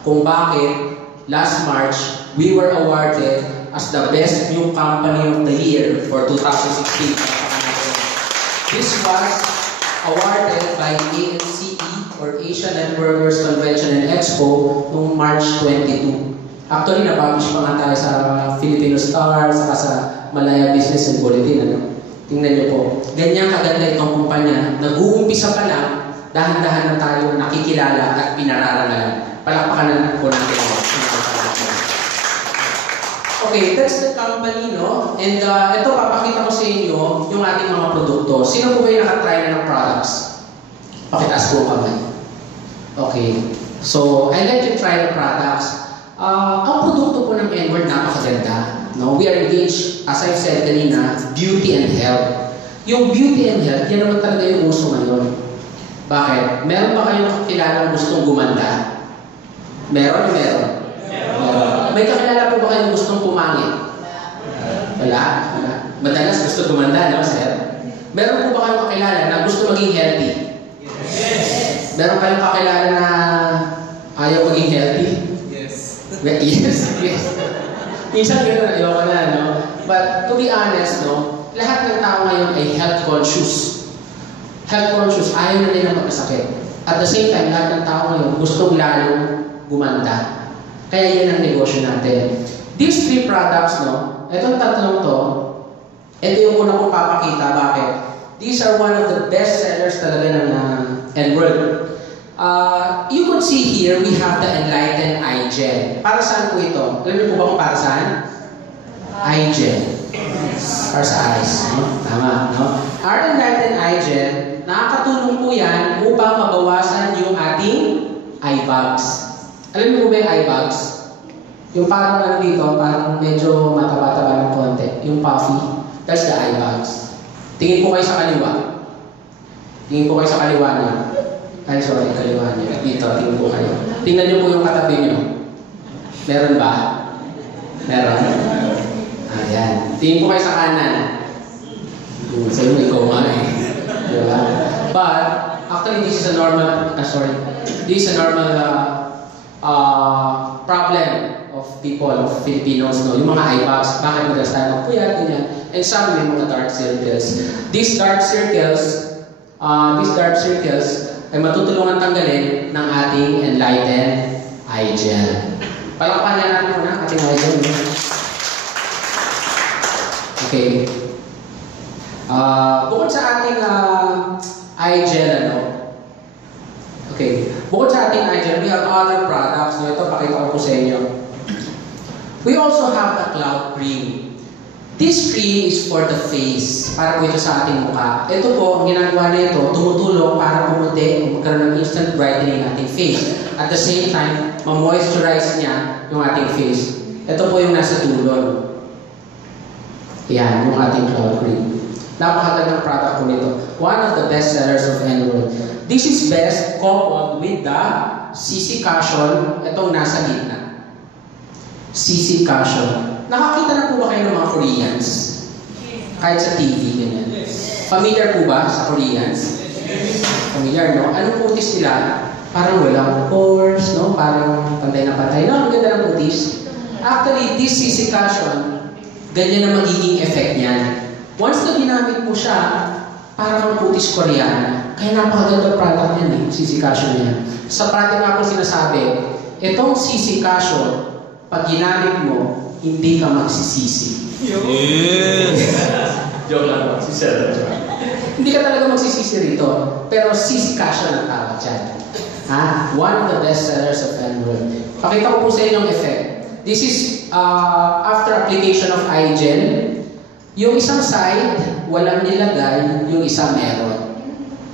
kung bakit last March we were awarded as the best new company of the year for 2016. This was awarded by ANCE or Asian Networkers Convention and Expo noong March 22. Actually, napublish pa nga tayo sa Filipino Star, saka sa Malaya Business and Bulletin. Ano? Tingnan niyo po. Ganyan kaganda itong kumpanya. Nag-uumpisa pa lang, dahan-dahan na tayo nakikilala at pinararangalan. Palakpakan na po natin. Okay, that's the company, no? And ito, papakita ko sa inyo yung ating mga produkto. Sino po ba yung nakatry na ng products? Pakitaas po kamay. Okay. So, I'd like to try the products. Ang produkto po ng N-word napakaganda. No? We are engaged, as I've said kanina, beauty and health. Yung beauty and health, yan naman talaga yung uso ngayon. Bakit? Meron ba kayong kilalang gustong gumanda? Meron? May kakilala po ba kayong gustong pumangit? Wala? Madalas gusto gumanda, no, sir? Meron po ba kayong kakilala na gusto maging healthy? Yes. Meron kayong kakilala na ayaw maging healthy? Yes. Minsan gano'n, ayoko na, no? But to be honest, no, lahat ng tao ngayon ay health conscious. Health conscious, ayaw na nila magkasakit. At the same time, lahat ng tao ngayon gustong lalong gumanda. Kaya yan ang negosyo natin. These three products, no, itong tatlong to, ito yung una kong papakita. Bakit? These are one of the best sellers talaga ng N-word. You could see here, we have the Enlighten Eye Gel. Para saan po ito? Alam niyo po ba kung para saan? Eye Gel. Para sa eyes. No? Tama, no? Our Enlighten Eye Gel, nakakatulong po yan upang mabawasan yung ating eye bags. Alam niyo po ba yung eye bags? Yung parang ano dito, parang medyo mataba-taba ng konti. Yung puffy. That's the eye bags. Tingin po kayo sa kaliwa. Tingin po kayo sa kaliwa niya. Ay, sorry, kaliwa niya. Dito, tingin po kayo. Tingnan niyo po yung katabi niyo. Meron ba? Meron? Ayan. Tingin po kayo sa kanan. Sa'yo, ikaw nga eh. Diba? But, actually, this is a normal, this is a normal problem of people, of Filipinos, no? Yung mga eye bags, bakit madalas tayo magpuyat, ganyan. And some may mga dark circles. These dark circles ay matutulungan tanggalin ng ating Enlighten Eye Gel. Palakpakan na natin muna ating eye gel. Okay. Bukod sa ating eye gel, okay. Bukod sa ating eye gel, we have other products. So, ito, pakita ko po sa inyo. We also have the Cloud Cream. This cream is for the face. Para po ito sa ating mukha. Ito po, ang ginagawa nito, tumutulong para pumuti o magkaroon ng instant brightening ng ating face. At the same time, ma-moisturize niya yung ating face. Ito po yung nasa dulo. Yan, yung ating Cloud Cream. Napakagandang product po nito. One of the best sellers of N-word. This is best coupled with the CC Cushion. Itong nasa gitna. CC Cushion. Nakakita na po ba kayo ng mga Koreans? Kahit sa TV, ganyan. Familiar po ba sa Koreans? Familiar, no? Anong kutis nila? Parang walang pores, no? Parang pantay na pantay. No, ang ganda ng kutis. Actually, this CC Cushion, ganyan na magiging effect niyan. Once na ginamit mo siya, parang kutis Koreana. Kaya napakaganda product niyan eh, CC Cushion niya. Sa product nga po sinasabi, itong CC Cushion, pag ginamit mo, hindi ka magsisisi. Yes! Joke lang po, si Sir. Hindi ka talaga magsisisi rito. Pero sisi ka siya ng tawag dyan. One of the best sellers of Enroll. Pakita ko po sa inyo yung effect. This is after application of iGel. Yung isang side, walang nilagay, yung isa meron.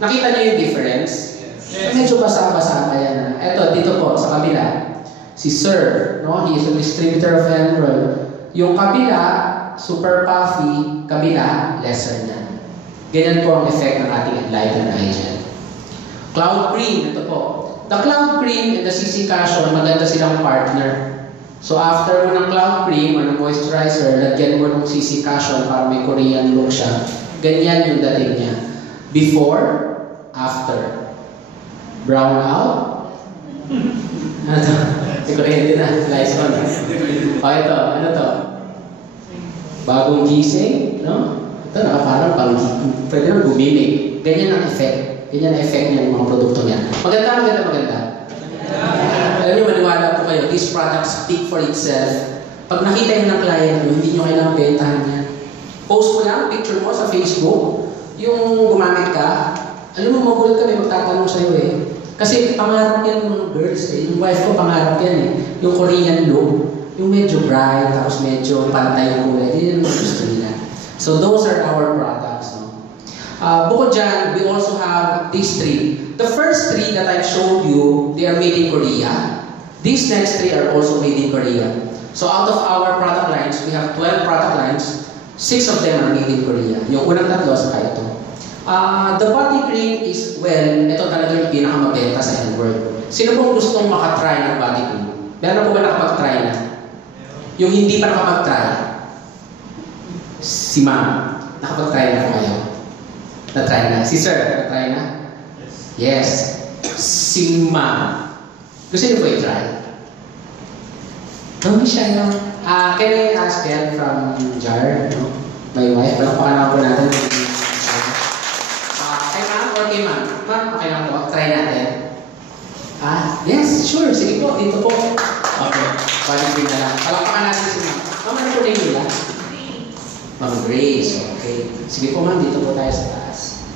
Nakita niyo yung difference? Yes. Medyo basa-basa pa yan. Eto, dito po, sa kabila. Si Sir, no? He is a distributor of Enroll. Yung kabila, super puffy, kabila, lesser na. Ganyan po ang effect ng ating Enlighten iGel. Cloud Cream, ito po. The Cloud Cream and the CC Cushion, maganda silang partner. So after mo ng Cloud Cream o ng moisturizer, lagyan mo ng CC Cushion para may Korean look siya. Ganyan yung dating niya. Before, after. Brown out. Ano to? Si Korean din na. Lights on. O ito, ano to? Bagong gising, no? Ito nakaparang pang pwede nang gumimik. Ganyan ang effect. Ganyan ang effect niya ng mga produkto niya. Maganda. Alam niyo, maniwala po kayo, these products speak for itself. Pag nakita niyo ng client niyo, hindi niyo kailangang bentahan yan. Post mo lang, picture mo sa Facebook, yung gumamit ka, alam mo, magulat kami, magtatanong sa'yo eh. Kasi pangarap yan ng mga girls eh. Yung wife ko, pangarap yan eh. Yung Korean look, yung medyo bright, tapos medyo pantay yung kulay, yun yung gusto nila. So those are our products. No? Bukod dyan, we also have these three. The first three that I've showed you, they are made in Korea. These next three are also made in Korea. So out of our product lines, we have 12 product lines. 6 of them are made in Korea. Yung unang tatlo, saka ito. The body cream is, well, ito talaga yung pinakamabenta sa N-word. Sino pong gustong makatry ng body cream? Meron po ba nakapag-try na? Yung hindi pa nakapag-try? Si ma'am, nakapag-try na po kayo? Na-try na? Si sir, na-try na? Yes. Si ma'am. Gusto niyo po i-try? Don't be shy lang. Can I ask Ken from JAR? No? My wife? Palakpakan po natin. Kay ma'am or kay ma'am? Ma'am, okay lang po. Try natin. Yes, sure. Sige po. Dito po. Okay. Balik na lang. Palakpakan natin si ma'am. Ma'am, ano po name nila? Ma'am Grace. Okay. Sige po ma'am. Dito po tayo sa taas.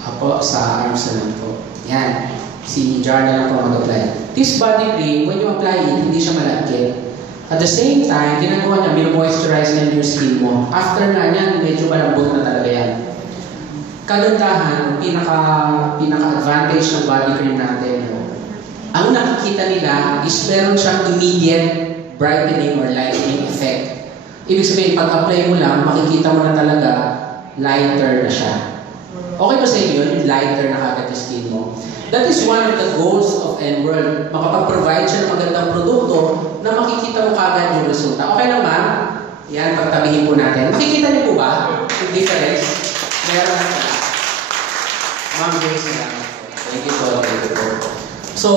Apo, sa arms na lang po. Yan. Si Jar na lang po mag-apply. This body cream, when you apply it, hindi siya malagkit. At the same time, ginagawa niya, mino-moisturize niya yung skin mo. After na niyan, medyo malambot na talaga yan. Kagandahan, pinaka-advantage ng body cream natin, ang nakikita nila is meron siyang immediate brightening or lightening effect. Ibig sabihin, pag-apply mo lang, makikita mo na talaga, lighter na siya. Okay ba sa inyo yun? Yung lighter na kagad yung skin mo. That is one of the goals of N-World. Makapag-provide siya ng magandang produkto na makikita mo kagad yung resulta. Okay lang ma'am? Yan, pagtabihin po natin. Makikita niyo po ba yung difference? Meron na pala. Ma'am Grace na lang. Thank you po. So,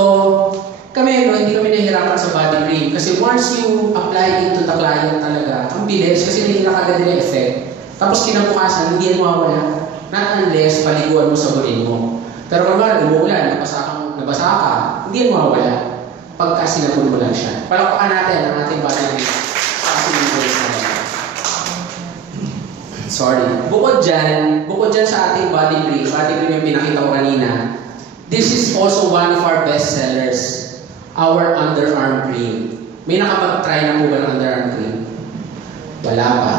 kami, no, hindi kami nahihirapan sa body cream. Kasi once you apply it to the client talaga, ang bilis kasi nahihira kagad nila effect. Tapos kinabukasan, hindi yan mawawala. Not unless paliguan mo sa burin mo. Pero kung ba, umuulan, nabasa ka, hindi yan mawawala. Pagka sinabon mo lang siya. Palakpakan natin ang ating body cream. Sorry. Bukod dyan sa ating body cream yung pinakita ko kanina, this is also one of our best sellers. Our underarm cream. May nakapag-try na po ba ng underarm cream? Wala pa.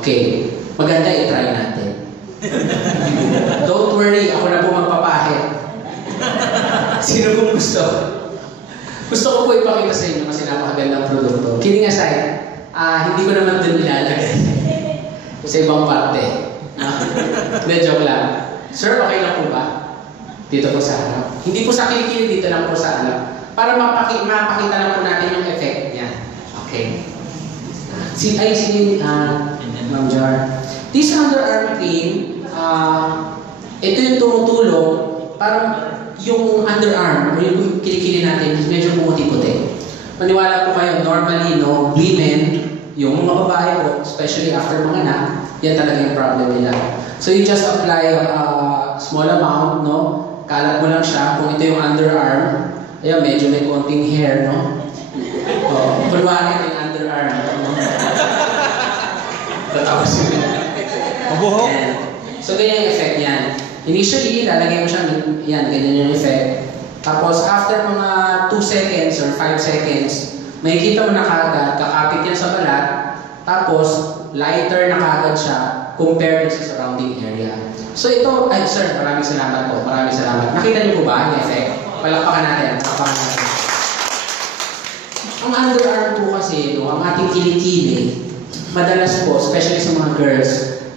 Okay. Maganda i-try natin. Don't worry, ako na po magpapahit. Sino pong gusto? Gusto ko po ipakita sa inyo kasi napakagandang produkto. Kidding aside, hindi ko naman din ilalagay. Sa ibang parte. Hindi, joke lang. Sir, okay lang po ba? Dito po sa harap. Hindi po sa kilikili, dito lang po sa harap. Para mapakita lang po natin yung effect niya. Okay. Ma'am Jar. This underarm cream, ito yung tumutulong, parang yung underarm, o yung kilikili natin, medyo pumuti-puti. Maniwala po kayo, normally, no, women, yung mga babae po, especially after mga anak, yan talaga yung problem nila. So you just apply a small amount, no? Kalat mo lang siya. Kung ito yung underarm, ayan, medyo may konting hair, no? Kunwari ito yung underarm. No? Tapos yun. So, ganyan yung effect yan. Initially, lalagay mo siya, yan, ganyan yung effect. Tapos, after mga 2 seconds or 5 seconds, makikita mo na kagad, kakapit yan sa balat, tapos, lighter na kagad siya compared sa surrounding area. So, ito, ay sir, maraming salamat po, maraming salamat. Nakita niyo po ba yung effect? Palakpakan natin, palakpakan natin. Ang underarm po kasi, no, ang ating kilikili, madalas po, especially sa mga girls,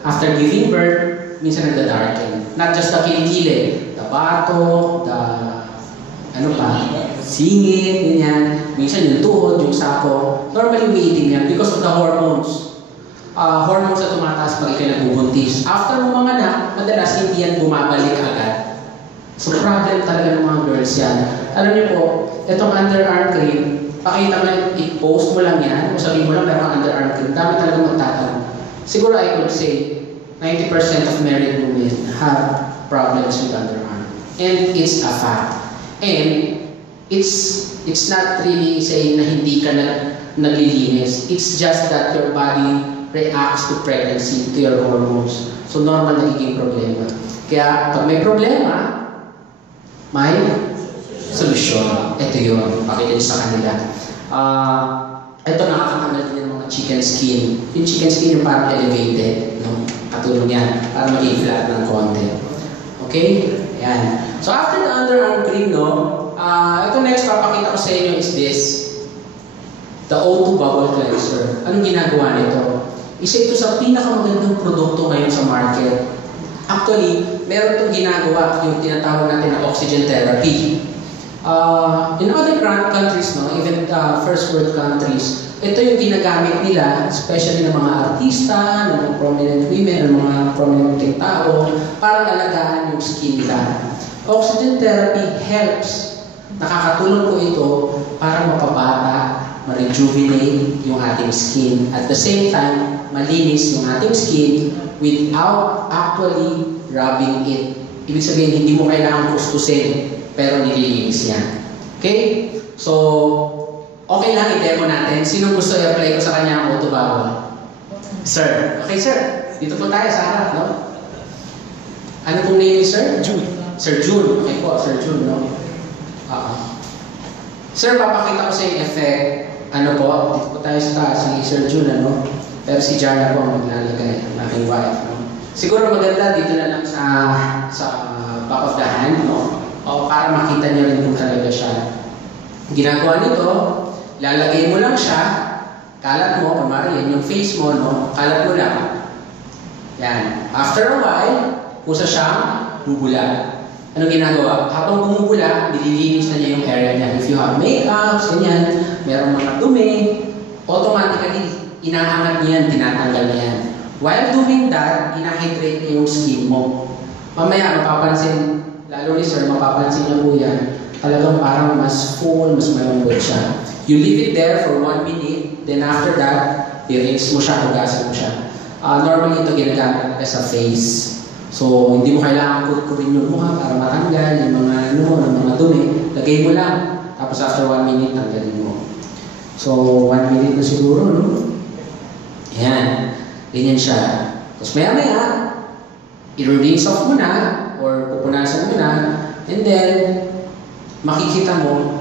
after giving birth, minsan nagda-darken. Not just the kilikili, the bato, the ano pa, singit, ganyan. Minsan yung tuhod, yung sako. Normally umiitim yan because of the hormones. Hormones na tumataas pag ikay nagbubuntis. After mo mga anak, madalas hindi yan bumabalik agad. So problem talaga ng mga girls yan. Alam niyo po, itong underarm cream, pakita mo lang, i-post mo lang yan, o sabihin mo lang meron underarm cream, dami talaga magtatanong. Siguro I could say, 90% of married women have problems with underarm. And it's a fact. And it's not really saying na hindi ka naglilinis. It's just that your body reacts to pregnancy, to your hormones. So normal nagiging problema. Kaya pag may problema, may solusyon. Ito yun. Pakita sa kanila. Ito nakakatanggal din ng mga chicken skin. Yung chicken skin yung parang elevated. No? Katulong yan. Para maging flat ng konti. Okay? Ayan. So after the underarm cream, no, ito next papakita ko sa inyo is this. The O2 Bubble Cleanser. Anong ginagawa nito? Isa ito sa pinakamagandang produkto ngayon sa market. Actually, meron itong ginagawa yung tinatawag natin na oxygen therapy. In other countries, no, even first world countries, ito yung ginagamit nila, especially ng mga artista, ng mga prominent women, ng mga prominent tao, para alagaan yung skin nila. Oxygen therapy helps. Nakakatulong po ito para mapabata, ma-rejuvenate yung ating skin. At the same time, malinis yung ating skin without actually rubbing it. Ibig sabihin, hindi mo kailangan kustusin, pero nililinis yan. Okay? So, okay lang i-demo natin. Sino gusto i-apply ko sa kanya ang O2 Bubble? Sir. Okay, sir. Dito po tayo sa harap, no? Ano pong name ni Sir? June. Sir June. Okay po, Sir June, no? Sir, papakita ko sa yung effect. Ano po? Dito po tayo sa taas. Si Sir June, ano? Pero si Jarna po ang maglalagay. Ang aking wife, no? Siguro maganda dito na lang sa back of the hand, no? O para makita niyo rin kung talaga siya. Ginagawa nito, lalagay mo lang siya, kalat mo, kumari yan yung face mo, no? Kalat mo lang. Yan. After a while, kusa siyang bubula. Ano ginagawa? Habang bumubula, nililinis na niya yung area niya. If you have makeups, ganyan, merong mga dumi, automatically, inaangat niya yan, tinatanggal niya yan. While doing that, inahydrate niya yung skin mo. Mamaya, mapapansin, lalo ni Sir, mapapansin niya po yan, talagang parang mas full, mas malambot siya. You leave it there for 1 minute, then after that, i-rinse mo siya, hugasan mo siya. Normally, ito ginagamit natin sa face. So, hindi mo kailangan kurin yung mukha para matanggal yung mga mga dumi. Lagay mo lang. Tapos after 1 minute, tanggalin mo. So, 1 minute na siguro, no? Ayan. Ganyan siya. Tapos maya-maya, i-rinse off mo na, or pupunasan mo na, and then, makikita mo,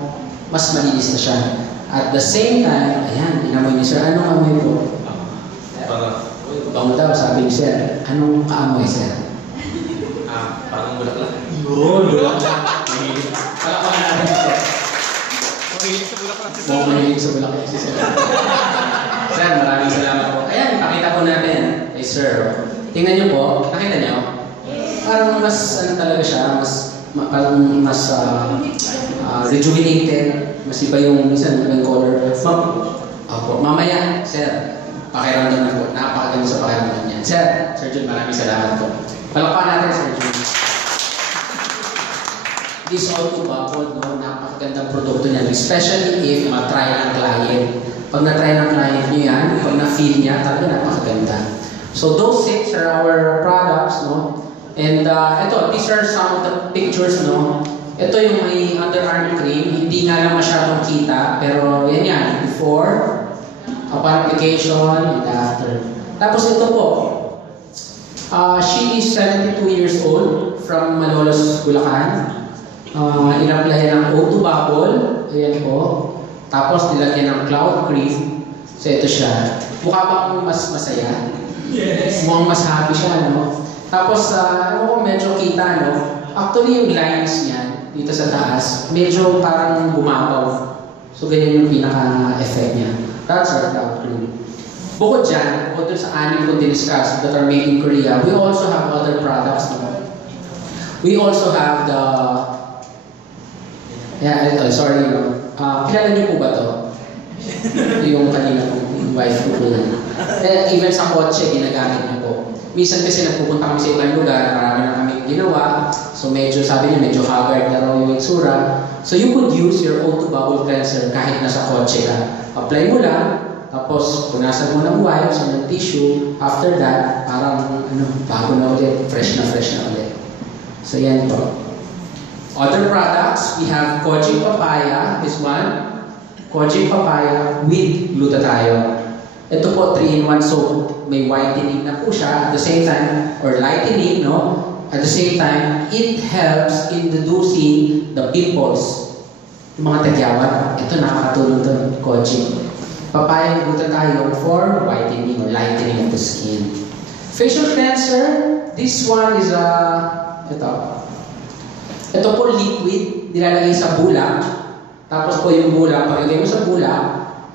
mas malinis na siya. At the same time, ayan, inamoy ni Sir. Anong amoy po? Bango daw, sabi ni Sir. Anong kaamoy, Sir? Parang bulaklak. Oo, bulaklak. Palakpakan natin ito. Mahilig sa bulaklak si Sir. Oo, mahilig sa bulaklak si Sir. Sir, maraming salamat po. Ayan, pakita po natin kay Sir. Tingnan niyo po, nakita niyo? Parang mas, ano talaga siya, parang mas rejuvenated. Mas iba yung minsan yung color. Mamaya, Sir, pakiramdam na po. Napakaganda sa pakiramdam niya. Sir Jun, maraming salamat po. Palakpakan natin, Sir Jun. This O2 Bubble, no, napakagandang produkto niya. Especially if matry ng client. Pag na-try ng client niyo yan, pag na-feel niya, talaga napakaganda. So those 6 are our products, no? And ito, these are some of the pictures, no? Ito yung may underarm cream. Hindi nga lang masyadong kita, pero yan. Before, upon application, and after. Tapos ito po, She is 72 years old from Malolos, Bulacan. Inapplyan ng O2 bubble. Ayan po. Tapos nilagyan ng cloud cream. So ito siya. Mukha bang mas masaya? Yes. Mukhang mas happy siya, no? Tapos, ano ko medyo kita, no? Actually, yung lines niya, dito sa taas, medyo parang bumabaw. So, ganyan yung pinaka-effect niya. That's our cloud cream. Bukod dyan, bukod dun sa anim kong diniscuss that are made in Korea, we also have other products, no? We also have the... sorry, no? Kilala niyo po ba to? Yung kanina kong wife ko yan. Even sa kotse, ginagamit niya po. Minsan kasi nagpupunta kami sa ibang lugar, marami na kami ginawa. So medyo, sabi niya, medyo haggard na raw yung itsura. So you could use your O2 bubble cleanser kahit nasa kotse ka. Apply mo lang, tapos punasan mo ng wipes o ng tissue. After that, parang bago na ulit, fresh na ulit. So yan po. Other products, we have Kojic Papaya, this one. Kojic Papaya with glutathione. Ito po, 3-in-1 soap. May whitening na po siya at the same time, or lightening, no? At the same time, it helps in reducing the pimples. Yung mga tagyawan, ito nakakatulong to, Kojic. Papaya and glutathione for whitening or lightening of the skin. Facial cleanser, this one is ito po liquid, nilalagay sa bulak. Tapos po yung bulak, paglagay mo sa bulak,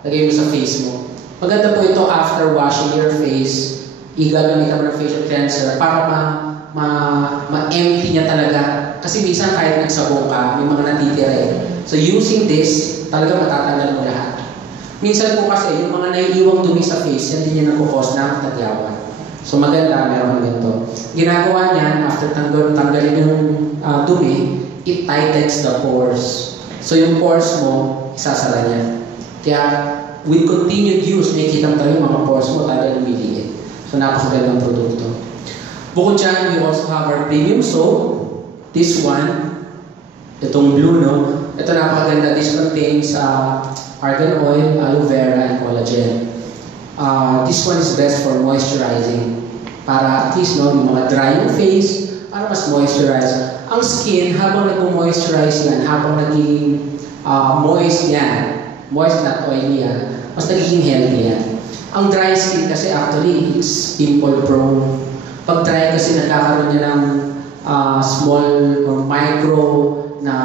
lagay mo sa face mo. Maganda po ito after washing your face, igagamitan mo ng facial cleanser para ma-empty niya talaga. Kasi minsan kahit nagsabong ka, may mga natitira eh. So using this, talaga matatanggal mo lahat. Minsan po kasi, yung mga naiiwang dumi sa face, yan din yung nagkukos ng tagyawan. So maganda, meron ganito. Ginagawa niyan, after tanggalin yung dumi, it tightens the pores. So yung pores mo, isasara niya. Kaya, with continued use, nakikita mo talaga yung mga pores mo talaga lumiliit. So napakagandang produkto. Bukod dyan, we also have our premium soap. This one, itong blue, no? Ito napakaganda. This contains argan oil, aloe vera, and collagen. This one is best for moisturizing. Para at least, no, yung mga dry yung face, para mas moisturize. Ang skin, habang nag-moisturize yan, habang naging moist yan, moist not oily yan, mas nagiging healthy yan. Ang dry skin kasi actually, it's pimple prone. Pag dry kasi nagkakaroon niya ng small or micro na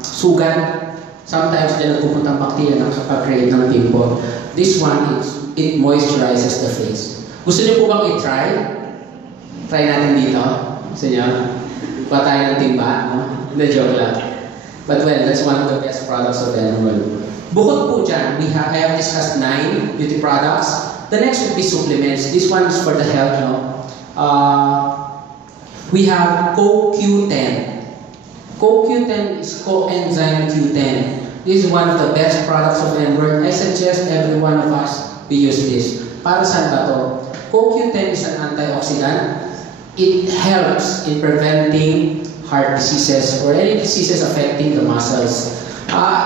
sugat. Sometimes din nagpupuntang bacteria na kapag-create ng pimple. This one, it moisturizes the face. Gusto niyo po bang i-try? Try natin dito. Gusto niyo? Kuha tayo ng timba, no? Hindi, joke lang. But well, that's one of the best products of Emerald. Bukod po dyan, I have discussed 9 beauty products. The next would be supplements. This one is for the health, no? We have CoQ10. CoQ10 is coenzyme Q10. This is one of the best products of Emerald. I suggest every one of us we use this. Para saan ba to? CoQ10 is an antioxidant. It helps in preventing heart diseases or any diseases affecting the muscles.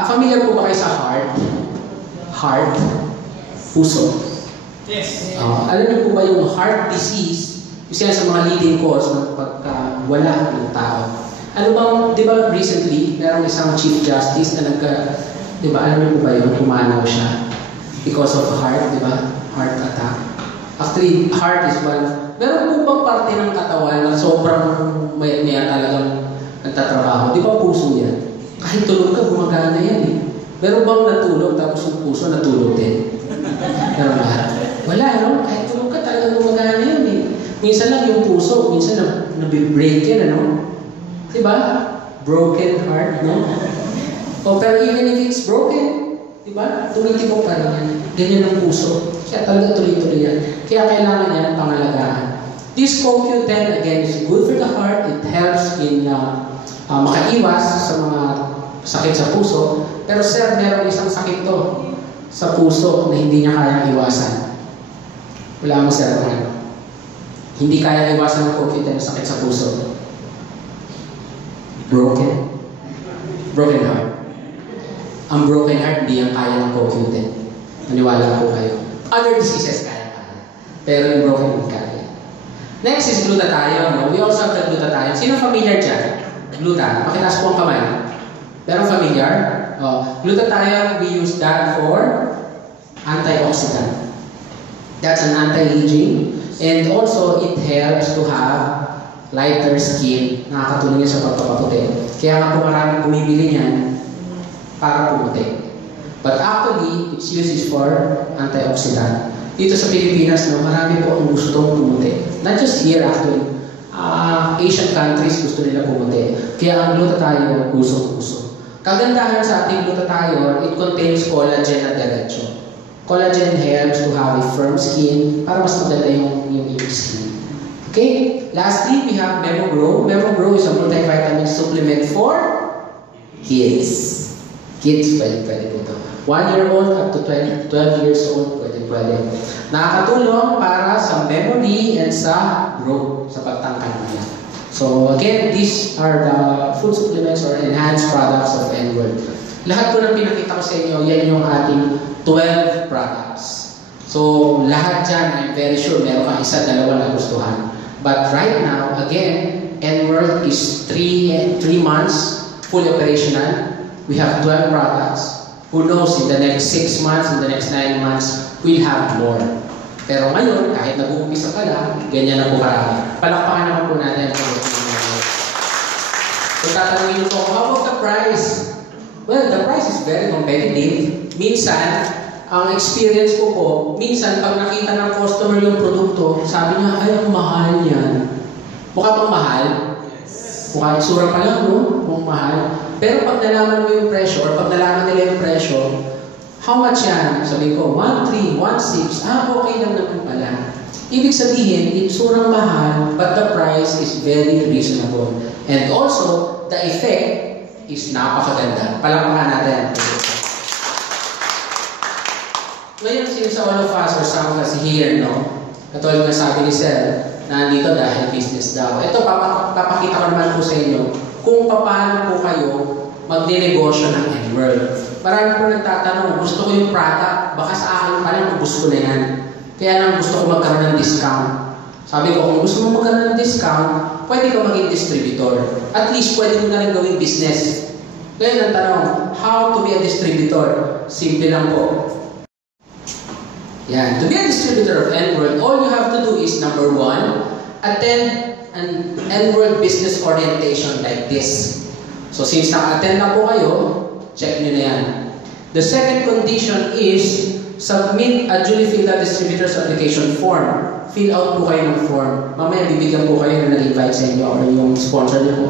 Familiar po ba kayo sa heart? Heart? Puso. Yes. Alam niyo po ba yung heart disease, isa sa mga leading cause ng pagkawala ng tao. Ano bang, di ba recently, merong isang Chief Justice na di ba, alam niyo po ba yung pumanaw siya? Because of heart, di ba? Heart attack. Actually, heart is one. Meron po bang parte ng katawan na sobrang may talagang nagtatrabaho? Di ba puso yan? Kahit tulog ka, gumagana yan eh. Meron bang natulog tapos yung puso natulog din? Meron ba? Wala, no? Kahit tulog ka, talagang gumagana yan eh. Minsan lang yung puso, minsan nabibreak yan, ano? Diba? Broken heart, no? Pero even if it's broken, diba? Tumitibok pa rin yan. Ganyan ang puso. Kaya talaga tuloy-tuloy yan. Kaya kailangan yan pangalagaan. This CoQ10, again, is good for the heart. It helps in makaiwas sa mga sakit sa puso. Pero sir, meron isang sakit to sa puso na hindi niya kayang iwasan. Wala mo sir, hindi kaya iwasan ng CoQ10 na sakit sa puso. Broken heart. Ang broken heart, hindi yan kaya ng CoQ10. Maniwala po kayo. Other diseases kaya. Pero yung broken heart kaya. Next is glutathione. No? We also have the glutathione. Sino familiar dyan? Gluta. Pakitaas po ang kamay. Pero familiar? Glutathione, we use that for antioxidant. That's an anti-aging. And also, it helps to have lighter skin. Nakakatulong niya sa pagpapaputi. Kaya nga po maraming bumibili niyan para pumuti. But actually, its use is for antioxidant. Dito sa Pilipinas, no, marami po ang gustong pumuti. Not just here actually. Asian countries gusto nila pumuti. Kaya ang glutathione, usong-uso. Kagandahan sa ating glutathione, it contains collagen na diretso. Collagen helps to have a firm skin para mas maganda yung skin. Okay? Lastly, we have Memogrow. Memogrow is a multivitamin supplement for kids. Kids, pwede po ito. 1 year old up to 12 years old, pwede. Nakakatulong para sa memory and sa growth, sa pagtangkad nila. So again, these are the food supplements or enhanced products of N-World. Lahat po ng pinakita ko sa inyo, yan yung ating 12 products. So lahat dyan, I'm very sure meron kang isa, dalawa na gustuhan. But right now, again, N-World is 3 months fully operational. We have 12 products. Who knows, in the next 6 months, in the next 9 months, we'll have more. Pero ngayon, kahit nag-uumpisa ka lang, ganyan na po karami. Palakpakan naman po natin. So tatanungin po, how about the price? Well, the price is very competitive. Minsan, ang experience ko po, minsan pag nakita ng customer yung produkto, sabi niya, ay, ang mahal yan. Mukha bang mahal? Mukha itsura pa lang, no? Mukhang mahal. Pero pag nalaman mo yung presyo, or pag nalaman nila yung presyo, how much yan? Sabi ko, 1.3, 1.6, okay lang naman pala. Ibig sabihin, itsurang mahal, but the price is very reasonable. And also, the effect is napakaganda. Palakpakan natin. Ngayon, since all of us or some of us here, no? Katulad na sabi ni Sir, na nandito dahil business daw. Ito, papakita ko naman po sa inyo kung paano po kayo magninegosyo ng N-World. Marami po nagtatanong, gusto ko yung product, baka sa akin pa lang, ubus ko na yan. Kaya lang gusto ko magkaroon ng discount. Sabi ko, kung gusto mo magkaroon ng discount, pwede ka maging distributor. At least, pwede mo na rin gawing business. Ngayon ang tanong, how to be a distributor? Simple lang po. Yan. To be a distributor of N-World, all you have to do is, number 1, attend an N-World business orientation like this. So since naka-attend na po kayo, check nyo na yan. The second condition is, submit a duly filled out distributor's application form. Fill out po kayo ng form. Mamaya bibigyan po kayo na nag-invite sa inyo or yung sponsor nyo po.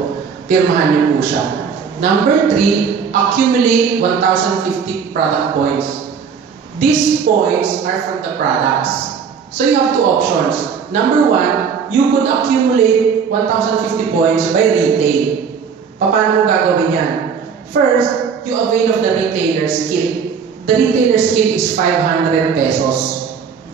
Pirmahan nyo po siya. Number 3, accumulate 1,050 product points. These points are from the products. So you have two options. Number 1, you could accumulate 1,050 points by retail. Paano mo gagawin yan? First, you avail of the retailer's kit. The retailer's kit is 500 pesos.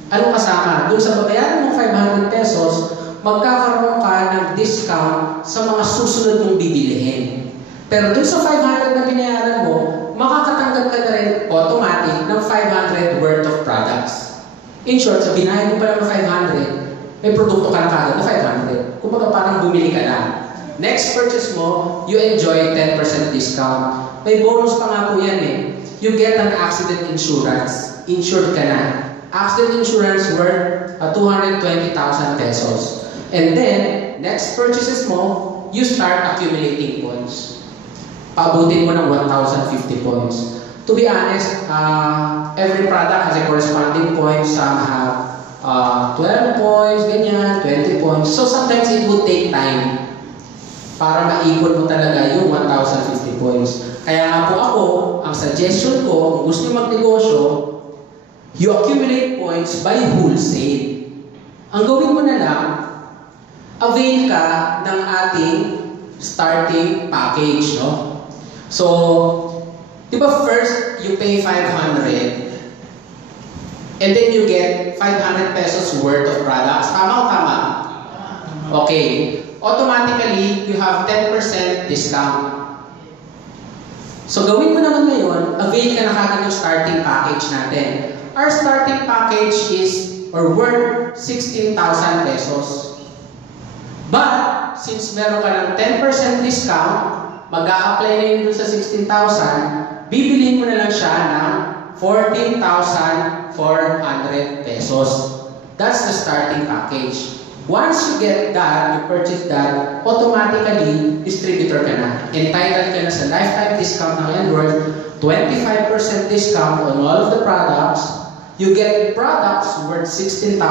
Anong kasama? Doon sa babayaran ng 500 pesos, magkakaroon ka ng discount sa mga susunod mong bibilihin. Pero doon sa 500 na binayaran mo, makakatanggap ka na rin automatic ng 500 worth of products. In short, sa binayad mo pa ng 500, may produkto ka na kagad na 500. Kumbaga parang bumili ka na. Next purchase mo, you enjoy 10% discount. May bonus pa nga po yan eh. You get an accident insurance. Insured ka na. Accident insurance worth 220,000 pesos. And then, next purchases mo, you start accumulating points. Paabutin mo ng 1,050 points. To be honest, every product has a corresponding point. Some have 12 points, ganyan, 20 points. So sometimes it would take time para maikot mo talaga yung 1,050 points. Kaya nga po ako, ang suggestion ko, kung gusto nyo magnegosyo, you accumulate points by wholesale. Ang gawin mo na lang, avail ka ng ating starting package, no? So, di ba first, you pay 500 and then you get 500 pesos worth of products. Tama o tama? Okay. Automatically, you have 10% discount. So, gawin mo naman ngayon, avail ka na kagad ng starting package natin. Our starting package is, or worth 16,000 pesos. But, since meron ka ng 10% discount, mag-a-apply na yun dun sa 16,000, bibilin mo na lang siya ng 14,400 pesos. That's the starting package. Once you get that, you purchase that, automatically, distributor ka na. Entitled ka na sa lifetime discount ng Android, 25% discount on all of the products. You get products worth 16,000,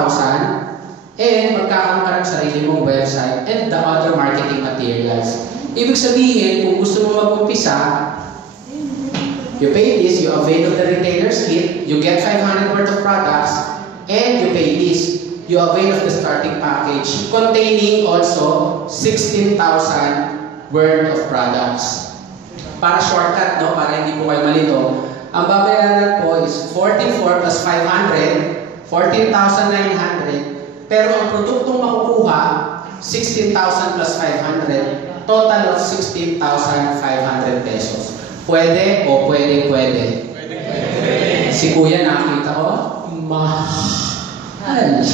and magkakaroon ka ng sarili mong website and the other marketing materials. Ibig sabihin, kung gusto mo mag-umpisa, you pay this, you avail of the retailer's kit, you get 500 worth of products, and you pay this. You avail of the starting package containing also 16,000 worth of products. Para shortcut, no? Para hindi po kayo malito, ang babayaran po is 14,400 plus 500, 14,900. Pero ang produktong makukuha, 16,000 plus 500, total of 16,500 pesos. Pwede o pwede? Pwede. Si Kuya nakita ko, mahal.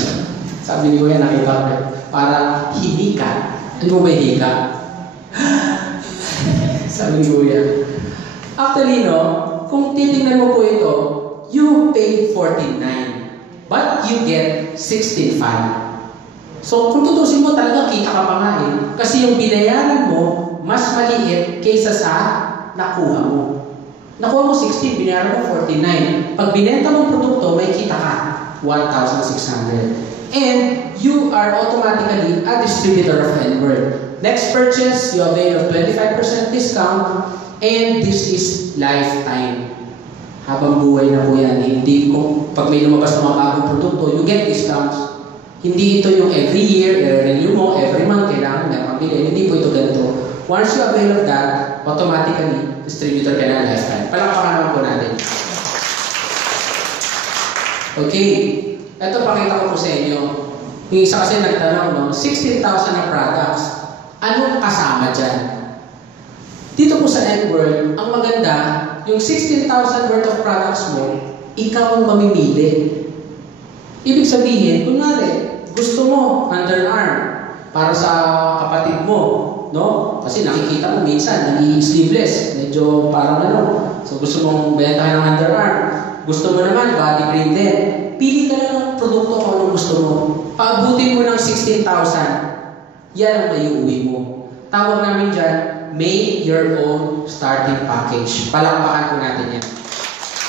Sabi ni Kuya, nakita ko, parang hihika. Ano ba hihika? Sabi ni Kuya. Actually, no, kung titingnan mo po ito, you pay 49, but you get 16.5. So, kung tutusin mo, talaga kita ka pa nga eh. Kasi yung binayaran mo, mas maliit kaysa sa nakuha mo. Nakuha mo 16, binayaran mo 49. Pag binenta mo produkto, may kita ka 1,600. And you are automatically a distributor of N-word. Next purchase, you avail of 25% discount, and this is lifetime. Habang buhay na po yan. Hindi kung pag may lumabas na mga bagong produkto, you get discounts. Hindi ito yung every year, i-renew mo, every month, kailangan may pambili. Hindi po ito ganito. Once you avail of that, automatically, distributor ka na lifetime. Palakpakan naman po natin. Okay. Ito, pakita ko po sa inyo. Yung isa kasi nagtanong, no? 16,000 na products. Anong kasama dyan? Dito po sa N-World, ang maganda, yung 16,000 worth of products mo, ikaw ang mamimili. Ibig sabihin, kunwari, gusto mo underarm para sa kapatid mo, no? Kasi nakikita mo minsan, nag-i-sleeveless, medyo parang ano. So gusto mong bentahan ng underarm. Gusto mo naman, body print din. Pili ka lang ng produkto kung anong gusto mo. Paabutin mo ng 16,000. Yan ang maiuwi mo. Tawag namin dyan, make your own starting package. Palakpakan po natin yan.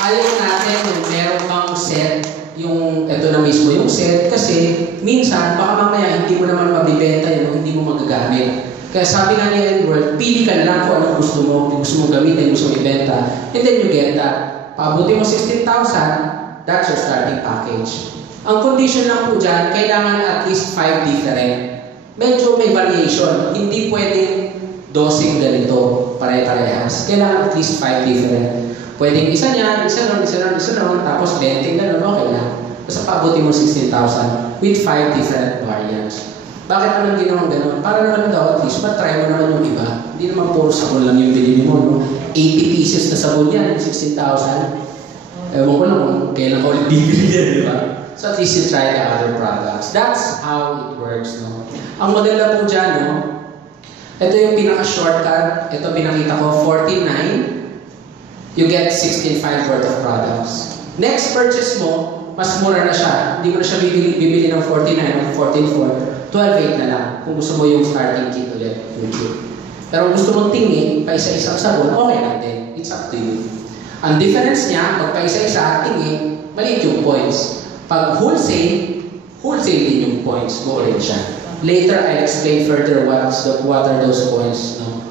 Ayaw natin yung meron kang set, yung ito na mismo yung set, kasi minsan, baka mamaya hindi mo naman mabibenta yun, hindi mo magagamit. Kaya sabi nga ni N-World, pili ka na lang kung anong gusto mo, gusto mong gamitin, gusto mong ibenta, and then you get that. Paabutin mo 16,000, that's your starting package. Ang condition lang po dyan, kailangan at least 5 different. Medyo may variation. Hindi pwedeng dosing ganito, pare-parehas. Kailangan at least 5 different. Pwedeng isa niyan, isa lang, tapos 20 ganun, okay lang. Basta paabutin mo 16,000 with 5 different variants. Bakit naman ginawang ganun? Para naman daw at least, matry mo naman yung iba. Hindi naman puro sabon lang yung bilhin mo, no? 80 pieces na sabon yan, 16,000. Ewan ko lang kung kailan ko ulit bibili yan, di ba? So at least you try the other products. That's how it works, no? Ang maganda po dyan, no? Ito yung pinaka-shortcut. Ito pinakita ko, 49. You get 16.5 worth of products. Next purchase mo, mas mura na siya. Hindi mo na siya bibili ng 49 o 14.4. 12.8 na lang. Kung gusto mo yung starting kit ulit. Pero kung gusto mong tingin, pa isa-isang sabon, okay lang din. It's up to you. Ang difference niya, pag pa isa-isa tingin, maliit yung points. Pag wholesale din yung points. Buulit siya. Later, I'll explain further what are those points. No?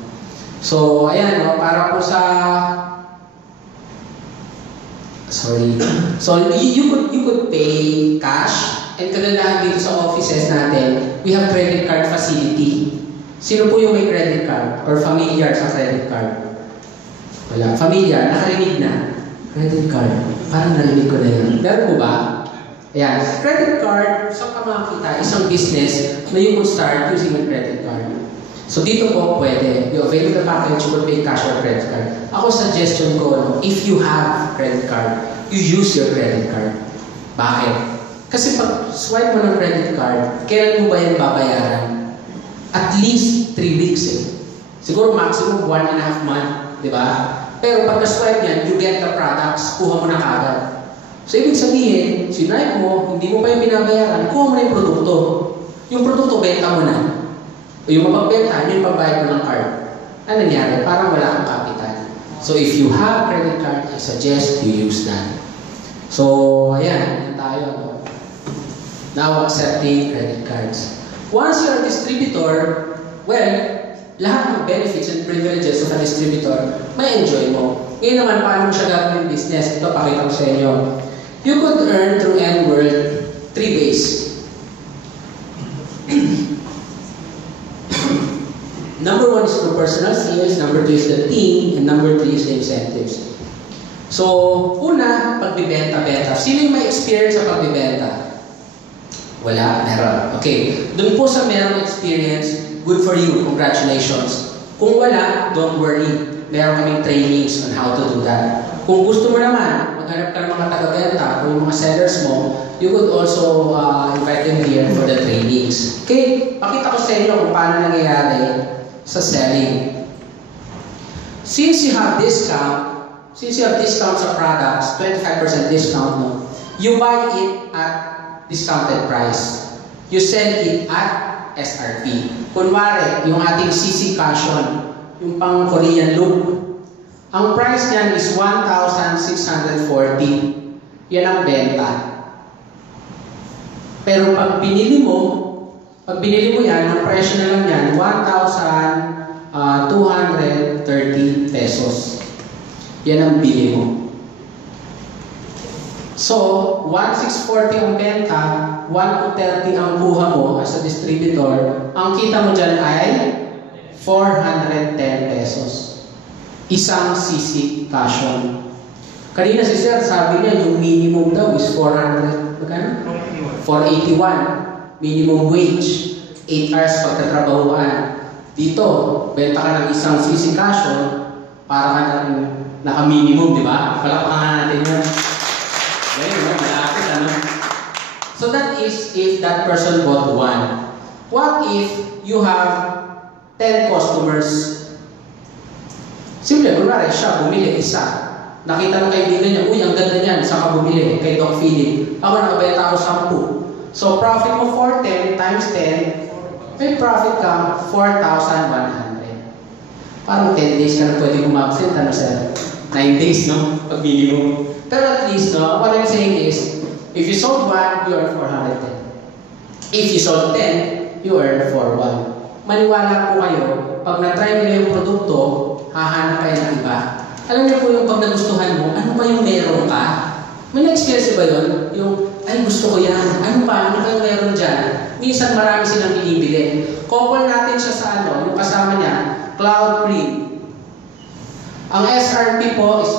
So, ayan, no? Para po sa... Sorry. So, you could pay cash. And kadalahan dito sa offices natin, we have credit card facility. Sino po yung may credit card? Or familiar sa credit card? Wala. Familiar, nakarinig na. Credit card. Parang narinig ko na yun. Meron po ba? Ayan. Credit card, saan ka makakita? Isang business na you could start using a credit card. So dito po, pwede. You avail the package, you could pay cash or credit card. Ako, suggestion ko, if you have credit card, you use your credit card. Bakit? Kasi pag swipe mo ng credit card, kailan mo ba yan babayaran? At least 3 weeks eh. Siguro maximum 1.5 month, di ba? Pero pag na-swipe yan, you get the products, kuha mo na kagad. So, ibig sabihin, sinipe mo, hindi mo pa yung binabayaran, kuha mo na yung produkto. Yung produkto, benta mo na. O yung mapagbenta, yun yung pagbayad mo ng card. Ano nangyari? Parang wala kang capital. So, if you have a credit card, I suggest you use that. So, ayan. Yan tayo. Now, accepting credit cards. Once you're a distributor, well, lahat ng benefits and privileges of a distributor, may enjoy mo. Ngayon naman, paano mo siya gagawin business? Ito, pakita ko sa inyo. You could earn through N-World 3 ways. Number 1 is through personal sales, number 2 is the team, and number 3 is the incentives. So, una, pagbibenta-benta. Sino yung may experience sa pagbibenta? Wala, meron. Okay, dun po sa merong experience, good for you, congratulations. Kung wala, don't worry. Meron kaming trainings on how to do that. Kung gusto mo naman, maghanap ka ng mga taga-benta o yung mga sellers mo, you could also invite them here for the trainings. Okay, pakita ko sa inyo kung paano nangyayari sa selling. Since you have discount sa products, 25% discount, no? You buy it at discounted price. You sell it at SRP. Kunwari, yung ating CC Cushion, yung pang Korean loop, ang price niyan is 1,640. Yan ang benta. Pero pag binili mo yan, ang presyo na lang yan, 1,230 pesos. Yan ang bili mo. So, 1,640 ang benta, 1,230 ang kuha mo as a distributor, ang kita mo dyan ay 410 pesos. Isang CC Cushion. Kanina si Sir, sabi niya yung minimum daw is 400, magkano? 481. Minimum wage. 8 hours pagtatrabahuan. Dito, benta ka ng isang CC Cushion, para ka naka-minimum, di ba? Palakpakan natin yun. Ganyan, no? Malapit, ano? So that is if that person bought one. What if you have 10 customers? Simple, kunwari siya, bumili isa. Nakita ng kaibigan niya, uy, ang ganda niyan, saan ka bumili? Kay Doc Philip. Ako nakabenta ako 10. So profit mo 410 times 10, may profit ka 4,100. Parang 10 days ka na pwede umabsent, ano sir? 9 days, no? Pag minimum. Pero at least, no, what I'm saying is, if you sold 1, you earn 410. If you sold 10, you earn 4,1. Maniwala po kayo, pag na-try nila yung produkto, hahanap kayo ng iba. Alam niyo po yung pag nagustuhan mo, ano ba yung meron ka? May na-experience ba yun? Yung, ay gusto ko yan. Ano pa? Ano ba yung meron dyan? Minsan marami silang binibili. Couple natin siya sa ano, yung kasama niya, Cloud Cream. Ang SRP po is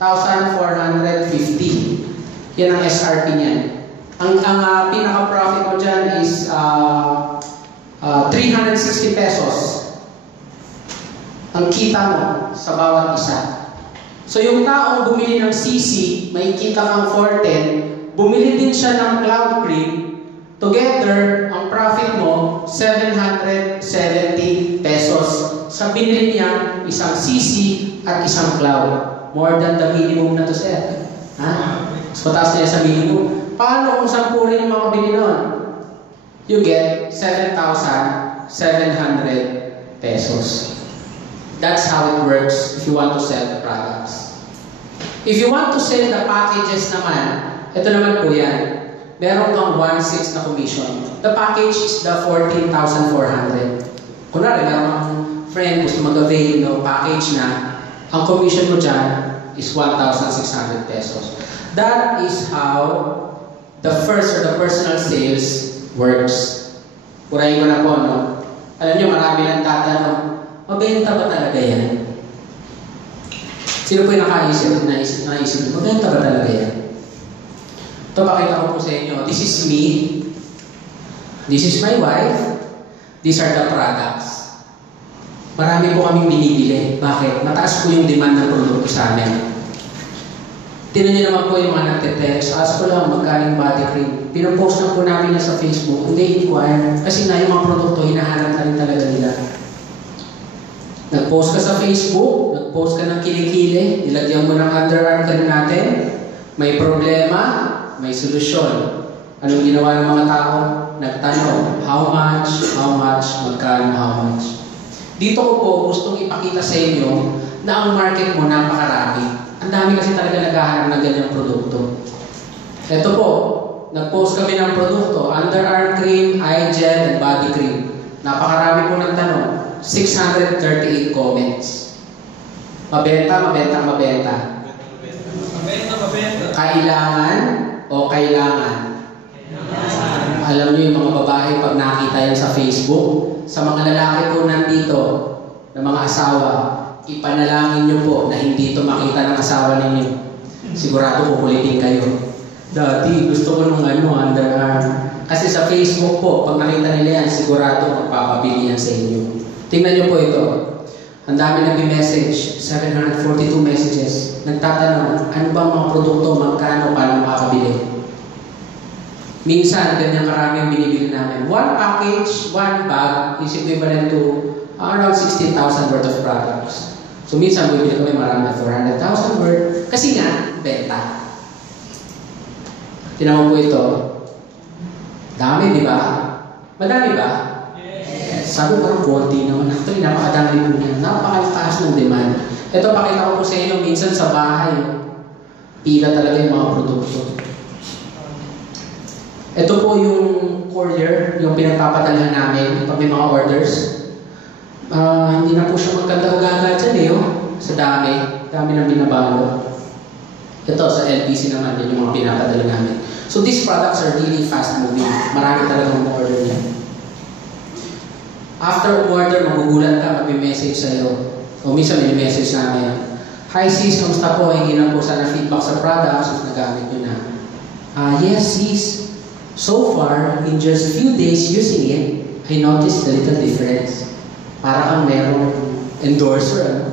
1,450. Yan ang SRP niyan. Ang pinaka-profit mo dyan is 360 pesos. Ang kita mo sa bawat isa. So yung taong bumili ng CC, may kita kang 410, bumili din siya ng Cloud Cream, together, ang profit mo, 770 pesos. Sa binili niya, isang CC at isang Cloud. More than the minimum na to, sir. Ha? So, mataas na yan sa minimum. Paano kung 10 rin yung mga bili nun? You get 7,700 pesos. That's how it works if you want to sell the products. If you want to sell the packages naman, ito naman po yan. Meron kang 1/6 na commission. The package is the 14,400. Kunwari, meron kang friend gusto mag-avail ng package na, ang commission mo dyan is 1,600 pesos. That is how the first or the personal sales works. Purahin ko na po, no? Alam nyo, marami lang tatanong, mabenta ba talaga yan? Sino po yung naisip, mabenta ba talaga yan? Ito, pakita ko po sa inyo. This is me. This is my wife. These are the products. Marami po kaming binibili. Bakit? Mataas po yung demand ng produkto sa amin. Tinan niyo naman po yung mga nagte-text, ask ko lang magkaling body cream. Pinopost lang po namin yan sa Facebook, hindi inquire. Kasi na yung mga produkto, hinahanap na rin talaga nila. Nag-post ka sa Facebook, nag-post ka ng kilikili, nilagyan mo ng underarm ka na natin, may problema, may solusyon. Anong ginawa ng mga tao? Nagtanong, how much, magkano, how much. Dito ko po gustong ipakita sa inyo na ang market mo napakarami. Ang dami kasi talaga naghahanap ng ganyang produkto. Ito po, nag-post kami ng produkto, underarm cream, eye gel, and body cream. Napakarami po ng tanong. 638 comments. Mabenta. Mabenta. Kailangan o kailangan? Alam niyo yung mga babae pag nakita yan sa Facebook, sa mga lalaki po nandito, na mga asawa, ipanalangin niyo po na hindi ito makita ng asawa ninyo. Sigurado kukulitin kayo. Dati, gusto ko nung underarm. Kasi sa Facebook po, pag nakita nila yan, sigurado magpapabili yan sa inyo. Tingnan niyo po ito. Ang dami nag-message, 742 messages. Nagtatanong, ano bang mga produkto, magkano, paano makakabili? Minsan, ganyan karami ang binibili namin. One package, one bag is equivalent to around 16,000 worth of products. So minsan, bibili kami marami na 400,000 worth. Kasi nga, benta. Tinawa po ito. Dami, di ba? Madami ba? Yes. Sabi parang konti naman. Actually, napakadami po niya. Napakalakas ng demand. Ito, pakita ko po sa inyo, minsan sa bahay, pila talaga yung mga produkto. Ito po yung courier, yung pinagpapadalhan namin pag may mga orders. Hindi na po siya magkanda-ugaga dyan eh, oh. Sa dami ng binabalo. Ito, sa LPC naman, yun yung mga pinapadala namin. So these products are really fast moving. Marami talagang order niya. After order, magugulat ka, mag-message sa'yo. O minsan may message namin, hi sis, kamusta po? Hingi na po sana feedback sa products if nagamit nyo na. Yes sis. So far, in just few days using it, I noticed a little difference. Para kang merong endorser, ano?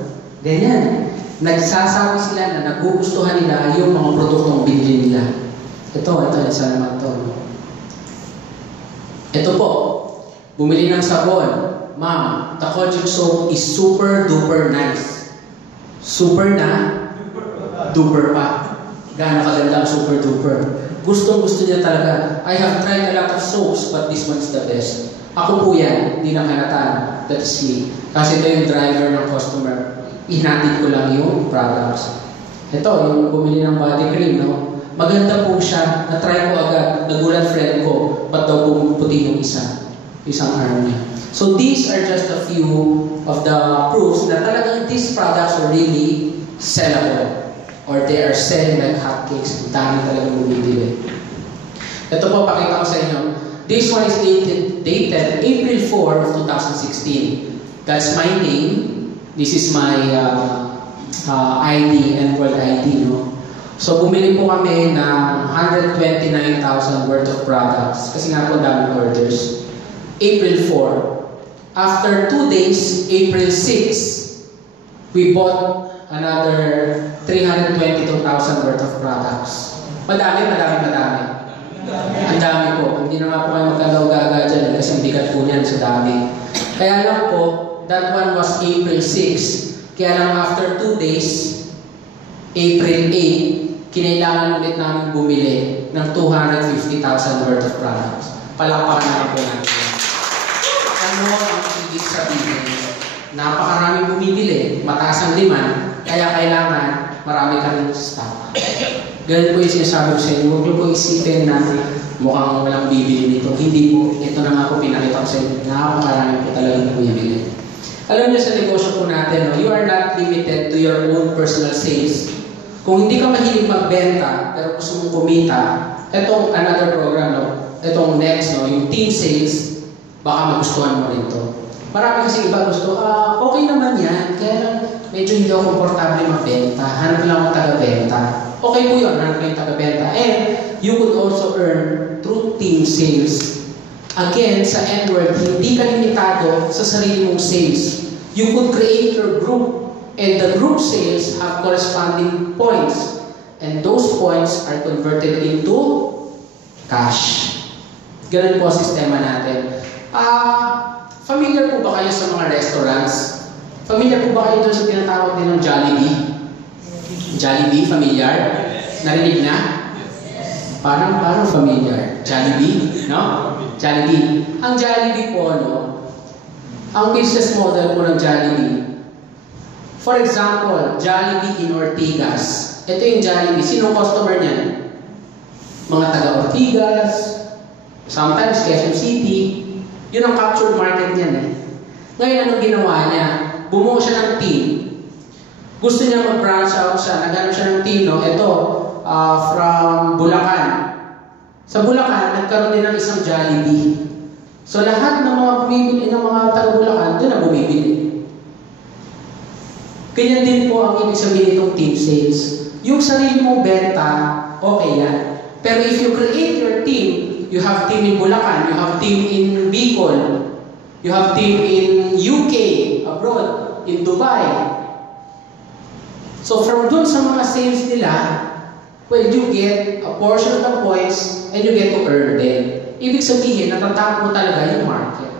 Ganyan. Nagsasabi sila na nagugustuhan nila yung mga produktong binili nila. Ito, isa naman ito. Ito po, bumili ng sabon. Ma'am, the Kojic soap is super duper nice. Super na, duper pa. Gaano kaganda ang super duper. Gustong-gusto niya talaga. I have tried a lot of soaps, but this one's the best. Ako po yan, hindi na kanatan. That is me. Kasi ito yung driver ng customer. Ihatid ko lang yung products. Ito, yung bumili ng body cream, no? Maganda po siya. Na-try ko agad. Nagulat friend ko. Ba't daw puti yung isang arm niya. So these are just a few of the proofs na talagang these products are really sellable. Or they are selling like hotcakes. Ang dami talagang bumibili. Ito po, pakita ko sa inyo. This one is dated April 4 of 2016. That's my name. This is my ID and world ID. No? So, bumili po kami ng 129,000 worth of products. Kasi nga po daming orders. April 4. After 2 days, April 6, we bought another 322,000 worth of products. Madami. Ang dami po. Hindi na nga po kayo magkagaw-gaga dyan kasi ang bigat po niyan sa dami. Kaya lang po, that one was April 6. Kaya lang after 2 days, April 8, kinailangan ulit namin bumili ng 250,000 worth of products. Palakpakan na po natin. Ano ang ibig sabihin? Napakaraming bumibili, mataas ang demand, kaya kailangan marami ka rin stock. Ganun po yung sinasabi ko sa inyo. Huwag niyo po isipin na mukhang walang bibili nito. Hindi po. Ito na nga po pinakita ko sa inyo. Nakakarami po talagang bumibili. Alam niyo sa negosyo po natin, no, you are not limited to your own personal sales. Kung hindi ka mahilig magbenta, pero gusto mong kumita, itong another program, no, itong next, no, yung team sales, baka magustuhan mo rin to. Marami kasi iba gusto, okay naman yan, kaya lang medyo hindi ako komportable magbenta. Hanap lang akong taga-benta. Okay po yun, hanap kayong taga-benta. And you could also earn through team sales. Again, sa N-word, hindi ka limitado sa sarili mong sales. You could create your group and the group sales have corresponding points. and those points are converted into cash. Ganun po ang sistema natin. Familiar po ba kayo sa mga restaurants? Familiar po ba kayo doon sa tinatawag din ng Jollibee? Jollibee, familiar? Narinig na? Parang familiar. Jollibee, no? Jollibee. Ang Jollibee po, no? Ang business model po ng Jollibee. For example, Jollibee in Ortigas. Ito yung Jollibee. Sinong customer niyan? Mga taga-Ortigas, sometimes Quezon City. Yun ang captured market niyan eh. Ngayon, anong ginawa niya? Bumuo siya ng team. Gusto niya mag-branch out siya. Naghanap siya ng team, no? Ito, from Bulacan. Sa Bulacan, nagkaroon din ng isang Jollibee. So, lahat ng mga bumibili ng mga taga-Bulacan, doon na bumibili. Ganyan din po ang ibig sabihin itong team sales. Yung sarili mong benta, okay yan. Pero if you create your team, you have team in Bulacan, you have team in Bicol, you have team in UK, abroad, in Dubai. So from dun sa mga sales nila, well, you get a portion of the points and you get to earn them. Ibig sabihin, natatap mo talaga yung market.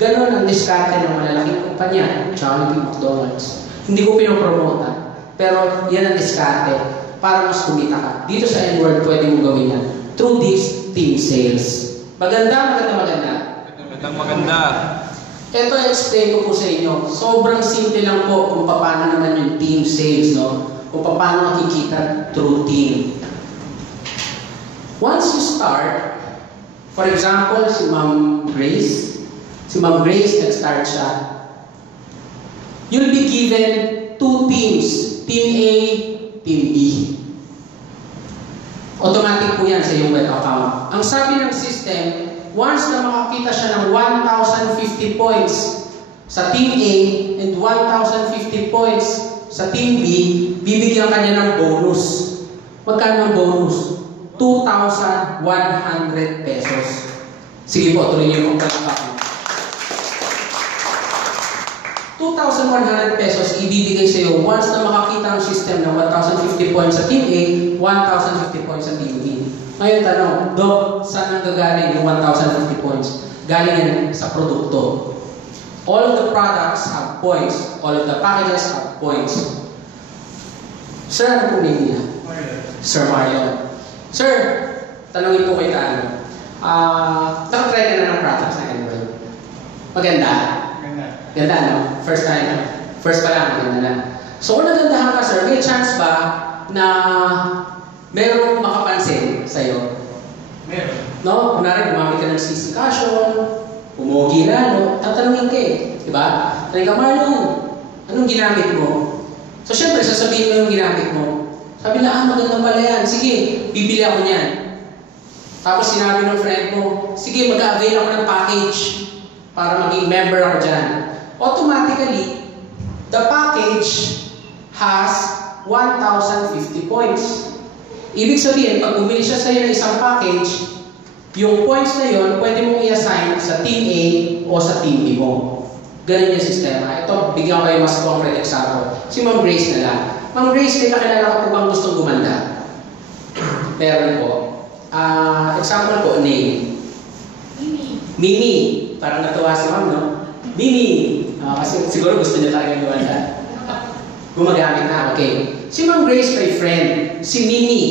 Ganon ang diskarte ng malalaking kumpanya, Jollibee, McDonald's. Hindi ko pinopromote, pero yan ang diskarte para mas kumita ka. Dito sa N-Word, pwede mo gawin yan through this team sales. Maganda. Maganda. Ito, explain ko po sa inyo. Sobrang simple lang po kung paano naman yung team sales, no? Kung paano makikita through team. Once you start, for example, si Ma'am Grace, nag-start siya. You'll be given two teams, Team A, Team B. Automatic po yan sa iyong web account. Ang sabi ng system, once na makakita siya ng 1,050 points sa Team A and 1,050 points sa Team B, bibigyan kanya ng bonus. Magkano ang bonus? 2,100 pesos. Sige po, tuloy niyo yung palakpak. 2,100 pesos ibibigay sa iyo once na makakita ang system ng 1,050 points sa Team A, 1,050 points sa Team B. Ngayon tanong, Doc, saan ang gagaling yung 1,050 points? Galing yan sa produkto. All of the products have points. All of the packages have points. Sir, ano po name niya? Sir Mario. Sir, tanongin po kay Tano. Nakatry ka na ng products na Android. Maganda? Ganda, no? First time. First pa lang, maganda na. So, kung nagandahan ka, sir, may chance ba na merong makapansin sa'yo? Meron. No? Kunwari, gumamit ka ng CC caution, umugi lalo, tatanungin ka eh. Diba? Tanong ka, Marlon, anong ginamit mo? So, syempre, sasabihin mo yung ginamit mo. Sabi na, maganda pala yan. Sige, bibili ako niyan. Tapos sinabi ng friend mo, sige, mag-avail ako ng package para maging member ako dyan. Automatically, the package has 1,050 points. Ibig sabihin, pag bumili siya sa iyo ng isang package, yung points na yon pwede mong i-assign sa Team A o sa Team B mo. Ganun yung sistema. Ito, bigyan ko kayo mas concrete example. Si Ma'am Grace na lang. Ma'am Grace, may kakilala ka po bang gustong gumanda? Meron po. Example po, name. Mimi. Parang natuwa si Ma'am, no? Mimi. Kasi siguro gusto niya talaga gumanda. Gumagamit na, okay. Si Ma'am Grace may friend, si Mimi.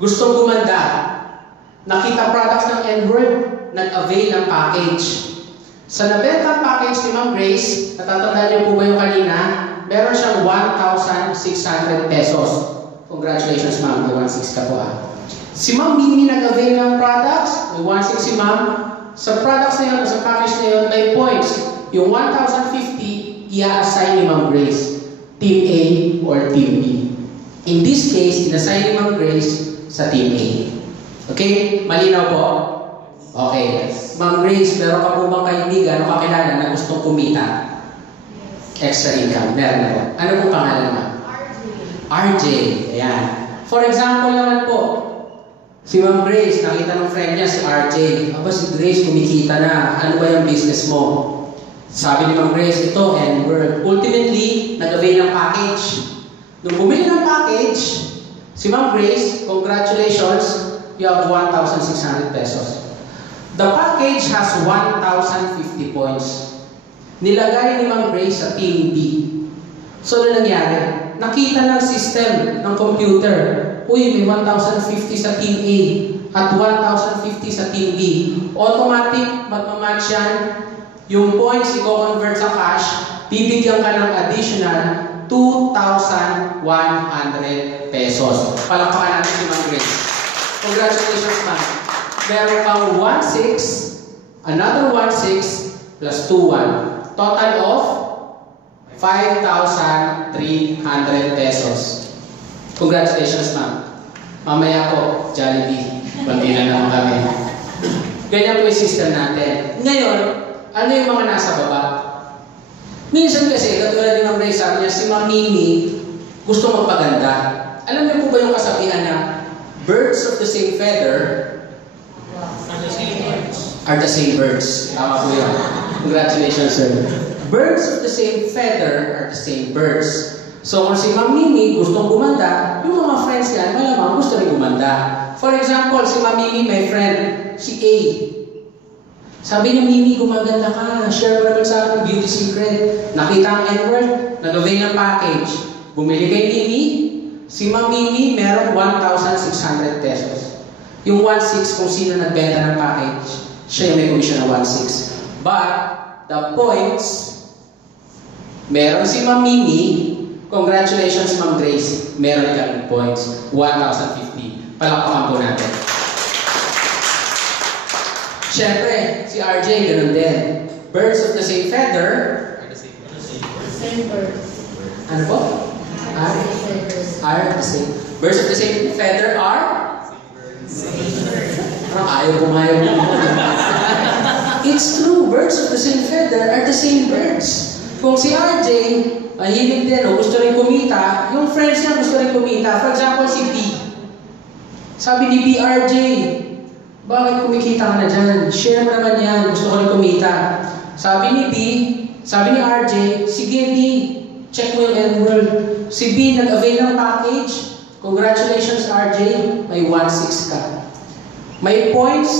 Gustong gumanda. Nakita products ng N-Word, nag-avail ng package. Sa nabenta package ni Ma'am Grace, natatandaan niyo po ba yung kanina? Meron siyang 1,600 pesos. Congratulations, Ma'am. May 1,600 ka po, Si Ma'am Mimi nag-avail ng products, may 1,600 si Ma'am. Sa products na yun, sa package na yun, may points. Yung 1,050, i-assign ni Ma'am Grace. Team A or Team B. In this case, in-assign ni Ma'am Grace sa Team A. Okay? Malinaw po? Okay. Ma'am Grace, meron ka po bang kaibigan o kakilala na gustong kumita? Extra income. Meron po. Ano pong pangalan mo? RJ. Ayan. For example naman po, si Ma'am Grace, nakita ng friend niya si RJ. Aba, si Grace kumikita na. Ano ba yung business mo? Sabi ni Ma'am Grace, ito, and ultimately, nag-avail ng package. Nung bumili ng package, Si Ma'am Grace, congratulations, you have 1,600 pesos. The package has 1,050 points. Nilagay ni Ma'am Grace sa Team B. So, ano nangyari? Nakita ng system ng computer, uy, may 1,050 sa Team A at 1,050 sa Team B. Automatic, magmamatch yan. Yung points, i-convert sa cash, bibigyan ka ng additional 2,100 pesos. Palakpakan natin si Ma'am Grace. Congratulations, ma'am. Meron kang 1,600, another 1,600 plus 2,100. Total of 5,300 pesos. Congratulations, ma'am. Mamaya po, Jollibee. Pagbilan naman kami. Ganyan po yung system natin. Ngayon, ano yung mga nasa baba? Minsan kasi, katulad ni Ma'am Grace, sabi niya, si Ma'am Mimi gusto magpaganda. Alam niyo po ba yung kasabihan na birds of the same feather are the same birds? Tama po yun. Congratulations, sir. Birds of the same feather are the same birds. So, kung si Ma'am Mimi gustong gumanda, yung mga friends niya, malamang gusto rin gumanda. For example, si Ma'am Mimi, may friend, si A. Sabi niya, Mimi, gumaganda ka. Share mo naman sa akin beauty secret. Nakita ang N-word, nag-avail ng package. Bumili kay Mimi. Si Ma'am Mimi, meron 1,600 pesos. Yung 1,600 kung sino nagbenta ng package, siya yung may commission na 1,600. But, the points, meron si Ma'am Mimi. Congratulations, Ma'am Grace. Meron kang points. 1,050. Palakpakan po natin. Siyempre, si RJ, ganun din. Birds of the same feather Same birds. ano po? Are the same. Birds of the same feather are? Parang ayaw pumayag mo. It's true. Birds of the same feather are the same birds. Kung si RJ, mahilig din o gusto rin kumita, yung friends niya gusto rin kumita. For example, si B. Sabi ni B, RJ, bakit kumikita ka na dyan? Share mo naman yan. Gusto ko rin kumita. Sabi ni B, sabi ni RJ, sige B, check mo yung N-World. Si B, nag-avail ng package. Congratulations, RJ. May 1,600 ka. May points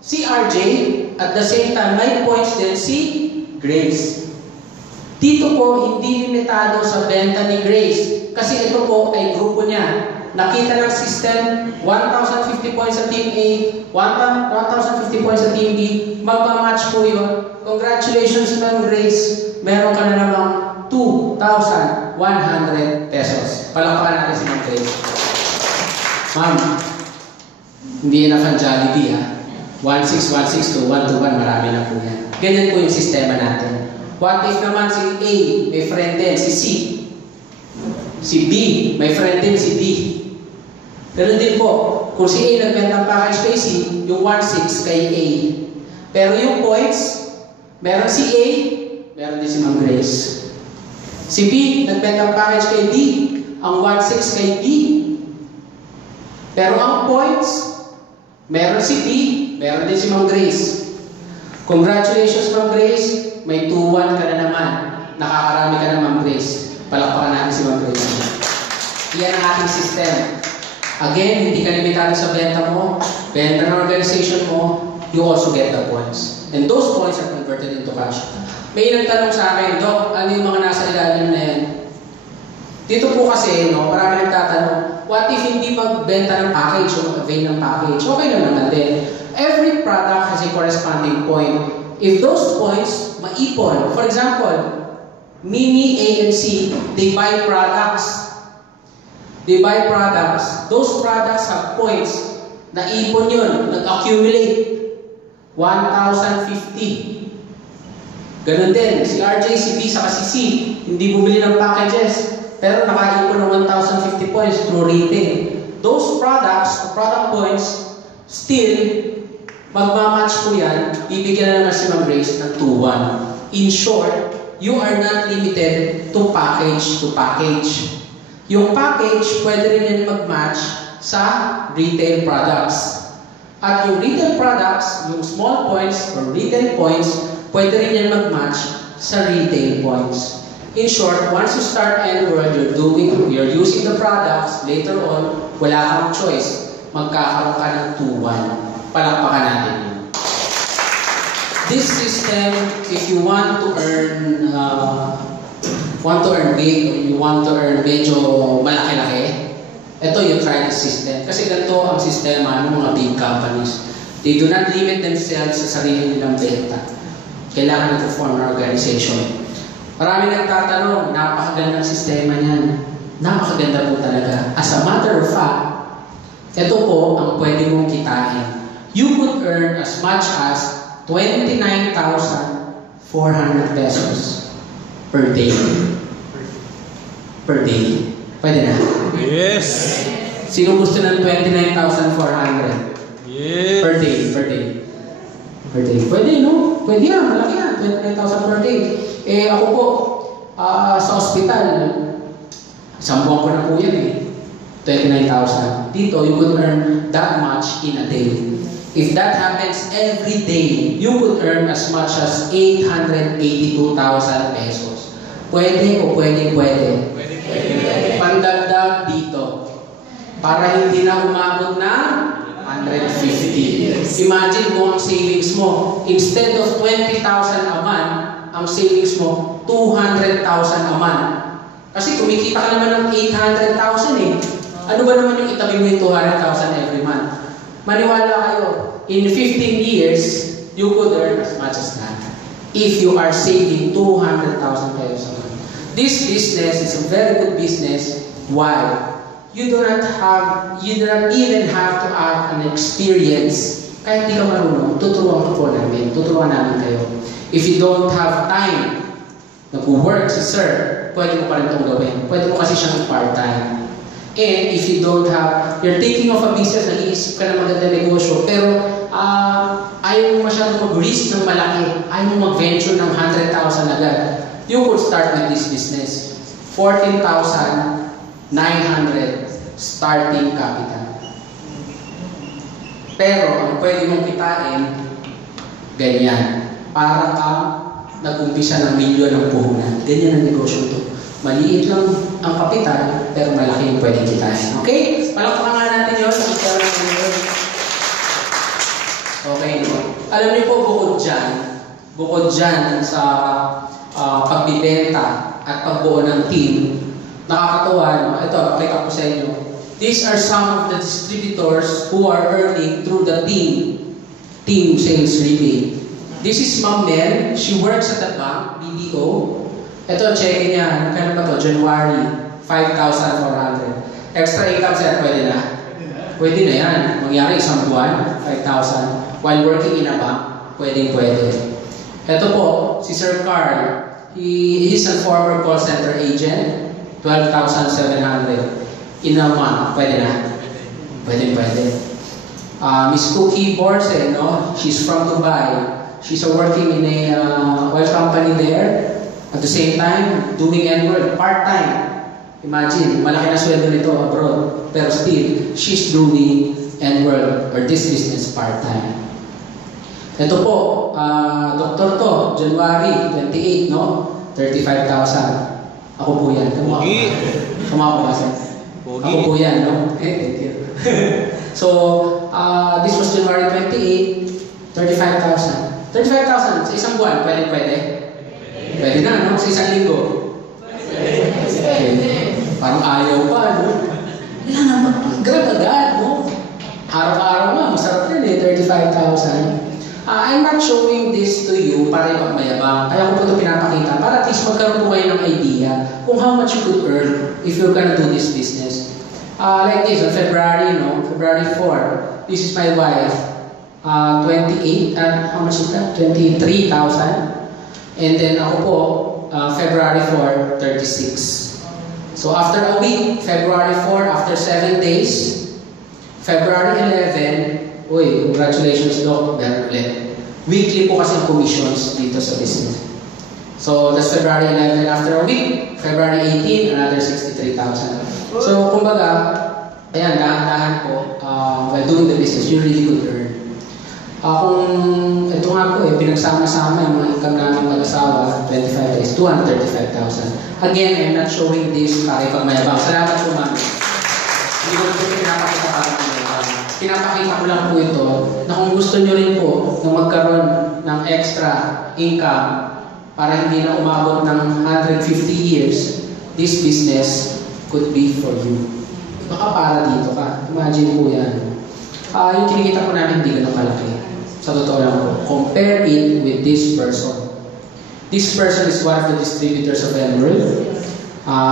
si RJ. At the same time, may points din si Grace. Dito po, hindi limitado sa benta ni Grace. Kasi ito po ay grupo niya. Nakita ng system, 1,050 points sa Team A, 1,050 points sa Team B, magmamatch po yun. Congratulations, Ma'am Grace. Meron ka na namang 2,100 pesos. Palakpakan natin si Ma'am Grace. Ma'am, hindi enough ang Jollibee ha. 1,600, 1,600, 1,200, marami na po yan. Ganyan po yung sistema natin. What if naman si A, may friend din, si C. Si B, may friend din si D. Ganun din po. Kung si A nagbenta ng package kay C, yung 1,600 kay A. Pero yung points, meron si A, meron din si Ma'am Grace. Si B, nagbenta ng package kay D, ang 1,600 kay D. Pero ang points, meron si D, meron din si Ma'am Grace. Congratulations, Ma'am Grace. May 2,100 ka na naman. Nakakarami ka na, Ma'am Grace. Palakpakan natin si Ma'am Grace. Iyan ang ating system. Again, hindi ka limitado sa benta mo, benta ng organization mo, you also get the points. And those points are converted into cash. May nagtanong sa akin, Doc, ano yung mga nasa ilalim na yan? Dito po kasi, no, marami nagtatanong, what if hindi magbenta ng package o mag-avail ng package? Okay naman natin. Every product has a corresponding point. If those points maipon, for example, Mimi, A, and C, they buy products. They buy products. Those products have points. Naipon yun. Nag-accumulate. 1,050. Ganun din. Si RJ, si B, saka si C, hindi bumili ng packages. Pero nakaipon ng 1,050 points through retail. Those products, product points, still, magmamatch po yan, bibigyan na naman si Ma'am Grace ng 2,100. In short, you are not limited to package to package. Yung package, pwede rin yan mag-match sa retail products. At yung retail products, yung small points or retail points, pwede rin yan mag-match sa retail points. In short, once you start N-World, you're using the products, later on, wala kang choice. Magkakaroon ka ng 2-1. Palakpakan natin yun. This system, if you want to earn big, or you want to earn medyo malaki-laki, ito yung try this system. Kasi ganito ang sistema ng mga big companies. They do not limit themselves sa sarili nilang benta. Kailangan ito form an organization. Marami nagtatanong, napakagandang sistema niyan. Napakaganda po talaga. As a matter of fact, ito po ang pwede mong kitain. You could earn as much as 29,400 pesos per day. Per day. Pwede na? Yes! Sino gusto ng 29,400? Yes! Per day, per day. Per day. Pwede, no? Pwede yan, malaki yan. 29,000 per day. Ako po, sa ospital, isang buwan ko na po yan 29,000. Dito, you could earn that much in a day. If that happens every day, you could earn as much as 882,000 pesos. Pwede o pwede? Pandagdag dito. Para hindi na umabot na 150. Imagine kung ang savings mo, instead of 20,000 a month, ang savings mo, 200,000 a month. Kasi kumikita ka naman ng 800,000 Ano ba naman yung itabi mo yung 200,000 every month? Maniwala kayo, in 15 years, you could earn as much as that. If you are saving 200,000 pesos a month. This business is a very good business. Why? You do not even have to have an experience. Kahit di ka marunong, tuturuan namin kayo. If you don't have time, nag-work si sir, pwede mo pa rin itong gawin. Pwede mo kasi siyang part-time. And if you don't have, you're thinking of a business, nag-iisip ka ng maganda negosyo, pero ayaw mo masyadong mag-risk ng malaki, ayaw mo mag-venture ng 100,000 agad, you could start with this business. 14,900 starting capital. Pero ang pwede mong kitain, ganyan. Para kang nag-umpisa ng milyon ng puhunan. Ganyan ang negosyo ito. Maliit lang ang kapital, pero malaki yung pwedeng kitain. Okay? Palakpakan nga natin yun. Okay, no? Alam niyo po, bukod dyan sa pagbibenta at pagbuo ng team, nakakatuwa, no? Ito, pakita ko sa inyo. These are some of the distributors who are earning through the team sales rebate. This is Ma'am Mel. She works at the bank, BDO. Ito, check niya. Kailan ba ito? January, 5,400. Extra income, sir, pwede na? Pwede na yan. Mangyari isang buwan, 5,000. While working in a bank, pwede. Ito po, si Sir Carl. He is a former call center agent. 12,700. In a month, pwede na? Pwede. Miss Cookie Borse, no? She's from Dubai. She's working in a oil company there. At the same time, doing N-work, part-time. Imagine, malaki na sweldo nito abroad. Pero still, she's doing N-work or this business part-time. Ito po, doktor to, January 28, no? 35,000. Ako po yan. Kumako ba siya? Ako po yan, no? Thank you. So, this was January 28, 35,000. 35,000 sa isang buwan, pwede? Pwede na, no? Sa isang linggo. Okay. Parang ayaw pa, no? Kailangan mag-grab agad, no? Araw-araw nga, masarap rin 35,000. I'm not showing this to you para ipagmayabang. Kaya ko po ito pinapakita para at least magkaroon po kayo ng idea kung how much you could earn if you're gonna do this business. Like this, on February 4, this is my wife. 28, how much is that? 23,000. And then ako po, February 4, 36. So after a week, February 4, after 7 days, February 11, uy, congratulations Doc, meron ulit. Weekly po kasi ang commissions dito sa business. So that's February 11. After a week, February 18, another 63,000. So kumbaga, ayan, dahan-dahan po, while doing the business, you really could earn. Kung ito nga po pinagsama-sama yung mga income namin mag-asawa, 25 days, 235,000. Again, I'm not showing this para ipagmayabang. Salamat po, ma'am. Hindi ko ito pinapakita para pinapakita ko lang po ito na kung gusto nyo rin po na magkaroon ng extra income para hindi na umabot ng 150 years, this business could be for you. Baka para dito ka. Imagine po yan. Yung kinikita po namin hindi ganun kalaki. Sa totoo lang po. Compare it with this person. This person is one of the distributors of Emerald.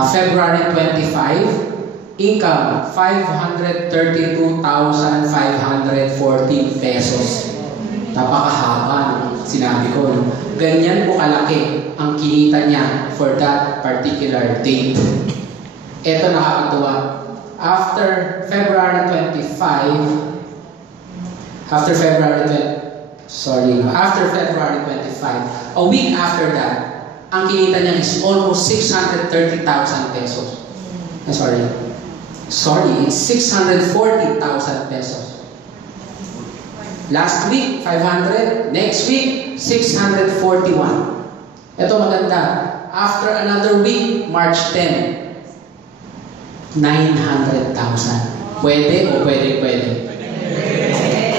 February 25, income 532,514 pesos. Napakahaba ng sinabi ko. Ganyan po kalaki ang kinita niya for that particular date. Ito nakakatuwa. After February 25, after February 25, a week after that, ang kinita niya is almost 630,000 pesos. It's 640,000 pesos. Last week, 500. Next week, 641. Ito maganda. After another week, March 10, 900,000. Pwede o pwede?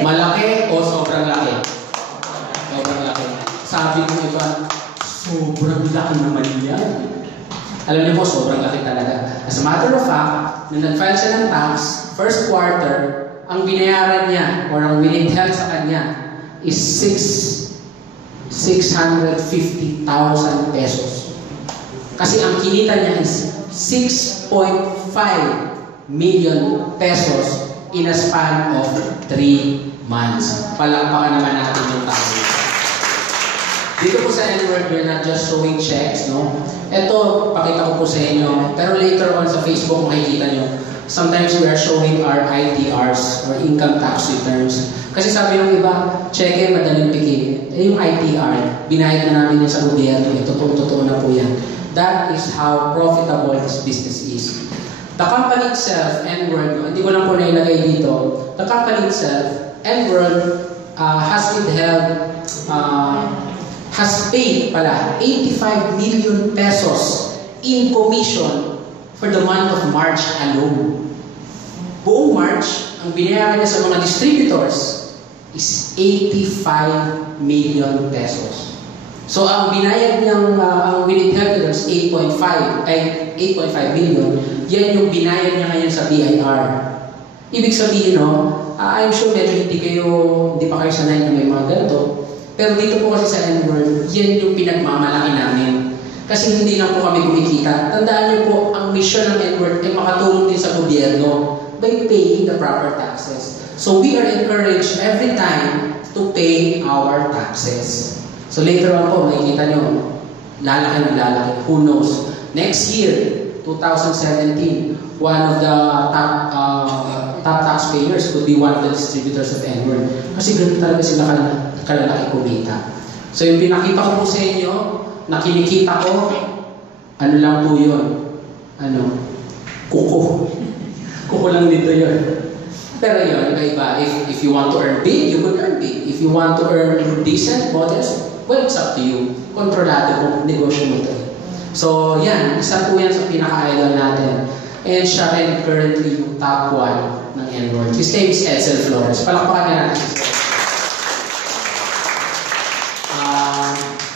Malaki o sobrang laki? Sobrang laki. Sabi ko iba, sobrang laki naman yan. Alam niyo po, sobrang laki talaga. As a matter of fact, nung nag-file siya ng tax, first quarter, ang binayaran niya or ang winitheld sa kanya is 650,000 pesos. Kasi ang kinita niya is 6.5 million pesos in a span of 3 months. Palakpakan naman natin yung tao. Dito po sa N-Word, we're not just showing checks, no? Ito, pakita ko po sa inyo. Pero later on sa Facebook, makikita nyo. Sometimes we are showing our ITRs or income tax returns. Kasi sabi ng iba, cheque, madaling pikin. Yung ITR, binayad na namin yan sa gobyerno. Totoo na po yan. That is how profitable this business is. The company itself, N-Word, hindi ko lang po nailagay dito. The company itself, N-Word, has paid pala 85 million pesos in commission for the month of March alone. Buong March, ang binayaran niya sa mga distributors is 85 million pesos. So ang binayad niyang ang winitheld is 8.5 million. Yan yung binayad niya ngayon sa BIR. Ibig sabihin, I'm sure medyo hindi pa kayo sanay na may mga ganito. Pero dito po kasi sa N-Word, yan yung pinagmamalaki namin. Kasi hindi lang po kami kumikita. Tandaan niyo po, ang mission ng N-Word ay makatulong din sa gobyerno by paying the proper taxes. So we are encouraged every time to pay our taxes. So later on po, makikita niyo, lalaki ng lalaki. Who knows? Next year, 2017, one of the top taxpayers could be one of the distributors of N-Word. Kasi ganun talaga sila kalalaki kumita. So yung pinakita ko po sa inyo, na kinikita ko, ano lang po yun? Kuko. Kuko lang dito yun. Pero yun, iba-iba. If you want to earn big, you could earn big. If you want to earn decent, modest, well, it's up to you. Kontrolado kung negosyo mo ito. So yan, isa po yan sa pinaka-idol natin. And siya rin currently yung top 1 ng N-Word. His name is Edsel Flores. Palakpakan na natin.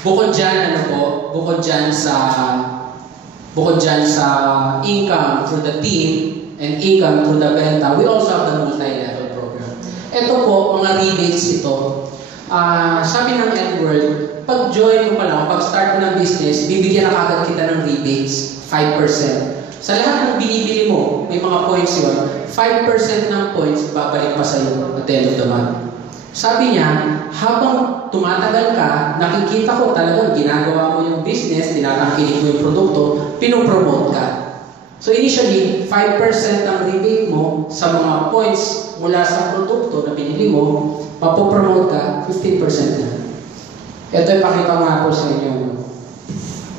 Bukod dyan sa income through the team and income through the benta, we also have the multi-level program. Ito po, mga rebates ito. Sabi ng N-Word, pag join mo pa lang, pag start mo ng business, bibigyan na kagad kita ng rebates, 5%. Sa lahat ng binibili mo, may mga points yun, 5% ng points babalik pa sa'yo at the end of the month. Sabi niya, habang tumatagal ka, nakikita ko talagang ginagawa mo yung business, tinatangkilik mo yung produkto, pinopromote ka. So initially, 5% ang rebate mo sa mga points mula sa produkto na binili mo, mapopromote ka, 15% na. Ito yung pakita nga po sa inyo.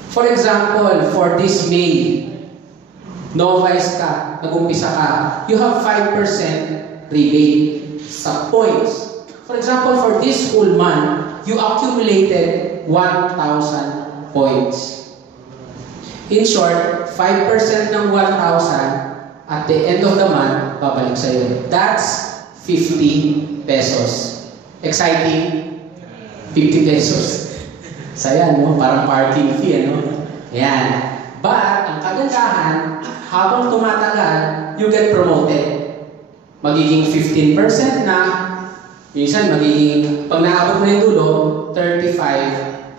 For example, for this May, novice ka, nag-umpisa ka, you have 5% rebate sa points. For example, for this whole month, you accumulated 1,000 points. In short, 5% ng 1,000 at the end of the month, babalik sa'yo. That's 50 pesos. Exciting? 50 pesos. Saya, no? Parang parking fee, no? Yan. But, ang kagandahan, habang tumatagal, you get promoted. Magiging 15% na, minsan magiging, pag naabot mo yung dulo, 35%.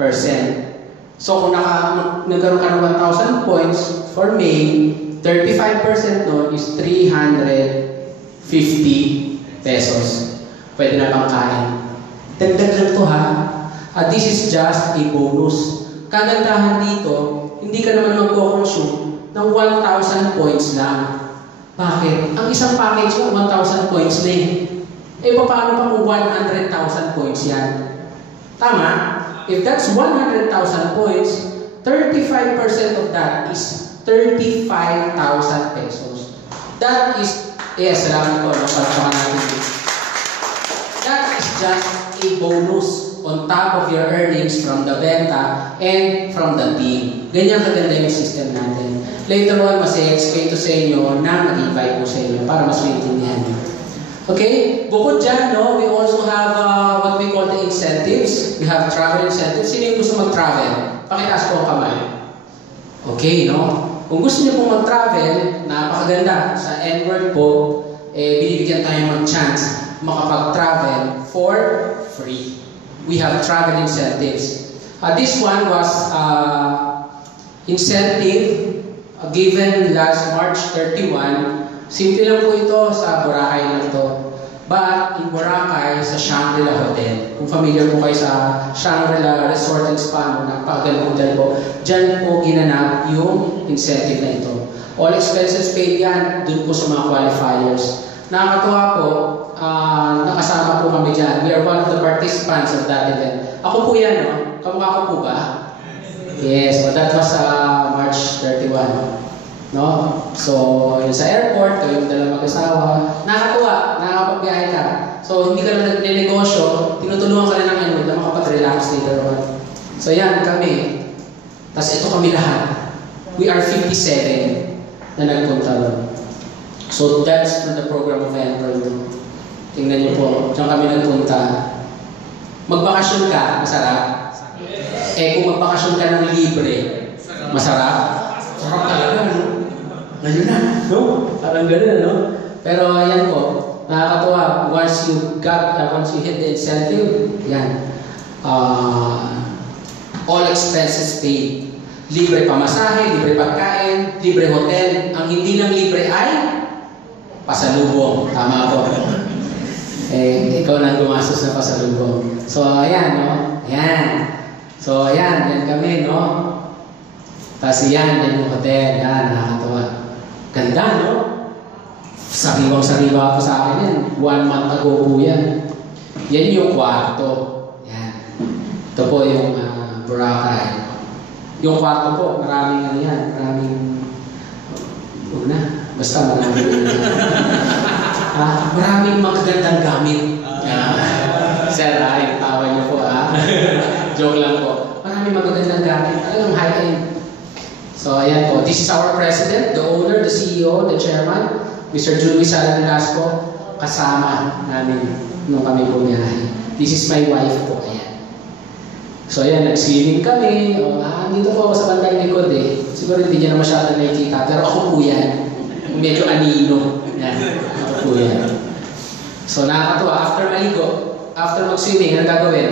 So, kung nagkaroon ka ng 1,000 points for May, 35% no is 350 pesos. Pwede na pang kain. Dagdag lang to ha. This is just a bonus. Kagandahan dito, hindi ka naman magko-consume ng 1,000 points lang. Bakit? Ang isang package mo, 1,000 points na eh. Paano pa kung 100,000 points yan? Tama? If that's 100,000 points, 35% of that is 35,000 pesos. That is, yes, salamat po. That is just a bonus on top of your earnings from the benta and from the team. Ganyan kaganda yung system natin. Later on, mas i-explain to sa inyo na mag-invite po sa inyo para mas maintindihan nyo. Okay? Bukod dyan, no, we also have what we call the incentives. We have travel incentives. Sino yung gusto mag-travel? Pakitaas po ang kamay. Okay, no? Kung gusto niyo pong mag-travel, napakaganda. Sa N-Word po, binibigyan tayo ng chance makapag-travel for free. We have travel incentives. This one was incentive given last March 31. Simple lang po ito, sa Boracay lang ito. But in Boracay, sa Shangri-La Hotel. Kung familiar po kayo sa Shangri-La Resort and Spa, napakagandang hotel po, dyan po ginanap yung incentive na ito. All expenses paid yan, dun po sa mga qualifiers. Nakakatuwa po, nakasama po kami dyan. We are one of the participants of that event. Ako po yan, no? Kamukha ko po ba? Yes, well, that was March 31. No? So, yun sa airport, kayo yung dalawang mag-asawa, nakakatuwa, nakakapagbiyahe ka. So, hindi ka na nagnegosyo, tinutulungan ka na ng ano, na makapag-relax later on. So, yan, kami. Tapos ito kami lahat. We are 57 na nagpunta doon. So, that's from the program of Emperor. Tingnan niyo po, diyan kami nagpunta. Magbakasyon ka, masarap? Kung magbakasyon ka ng libre, masarap? Sarap talaga, no? Ngayon na, no? Parang gano'n, no? Pero ayan po, nakakatuwa. Once you hit the incentive, yan. All expenses paid. Libre pamasahe, libre pagkain, libre hotel. Ang hindi lang libre ay pasalubong. Tama po. Ikaw nang gumastos na pasalubong. So, ayan, no? Ayan. So, ayan. Yan kami, no? Tapos yan yung hotel. Yan, nakakatuwa. Ganda, no? Sariwang-sariwa pa sa akin yan. 1 month ago po yan. Yan yung kwarto. Yan. Ito po yung Boracay. Yung kwarto po, maraming ano yan. Basta maraming maraming magagandang gamit. Sir, yung tawa niyo po, Joke lang po. Maraming magagandang gamit. Talagang high-end. So, ayan po. This is our president, the owner, the CEO, the chairman, Mr. Julie Sala Velasco, kasama namin nung kami bumiyahe. This is my wife po. Ayan. So, ayan, nag-swimming kami. Dito po ako sa bandang likod eh. Siguro hindi niya na masyado nakikita. Pero ako po yan. Medyo anino. Yan. Ako po yan. So, nakakatuwa. After maligo, after mag-swimming, ano gagawin?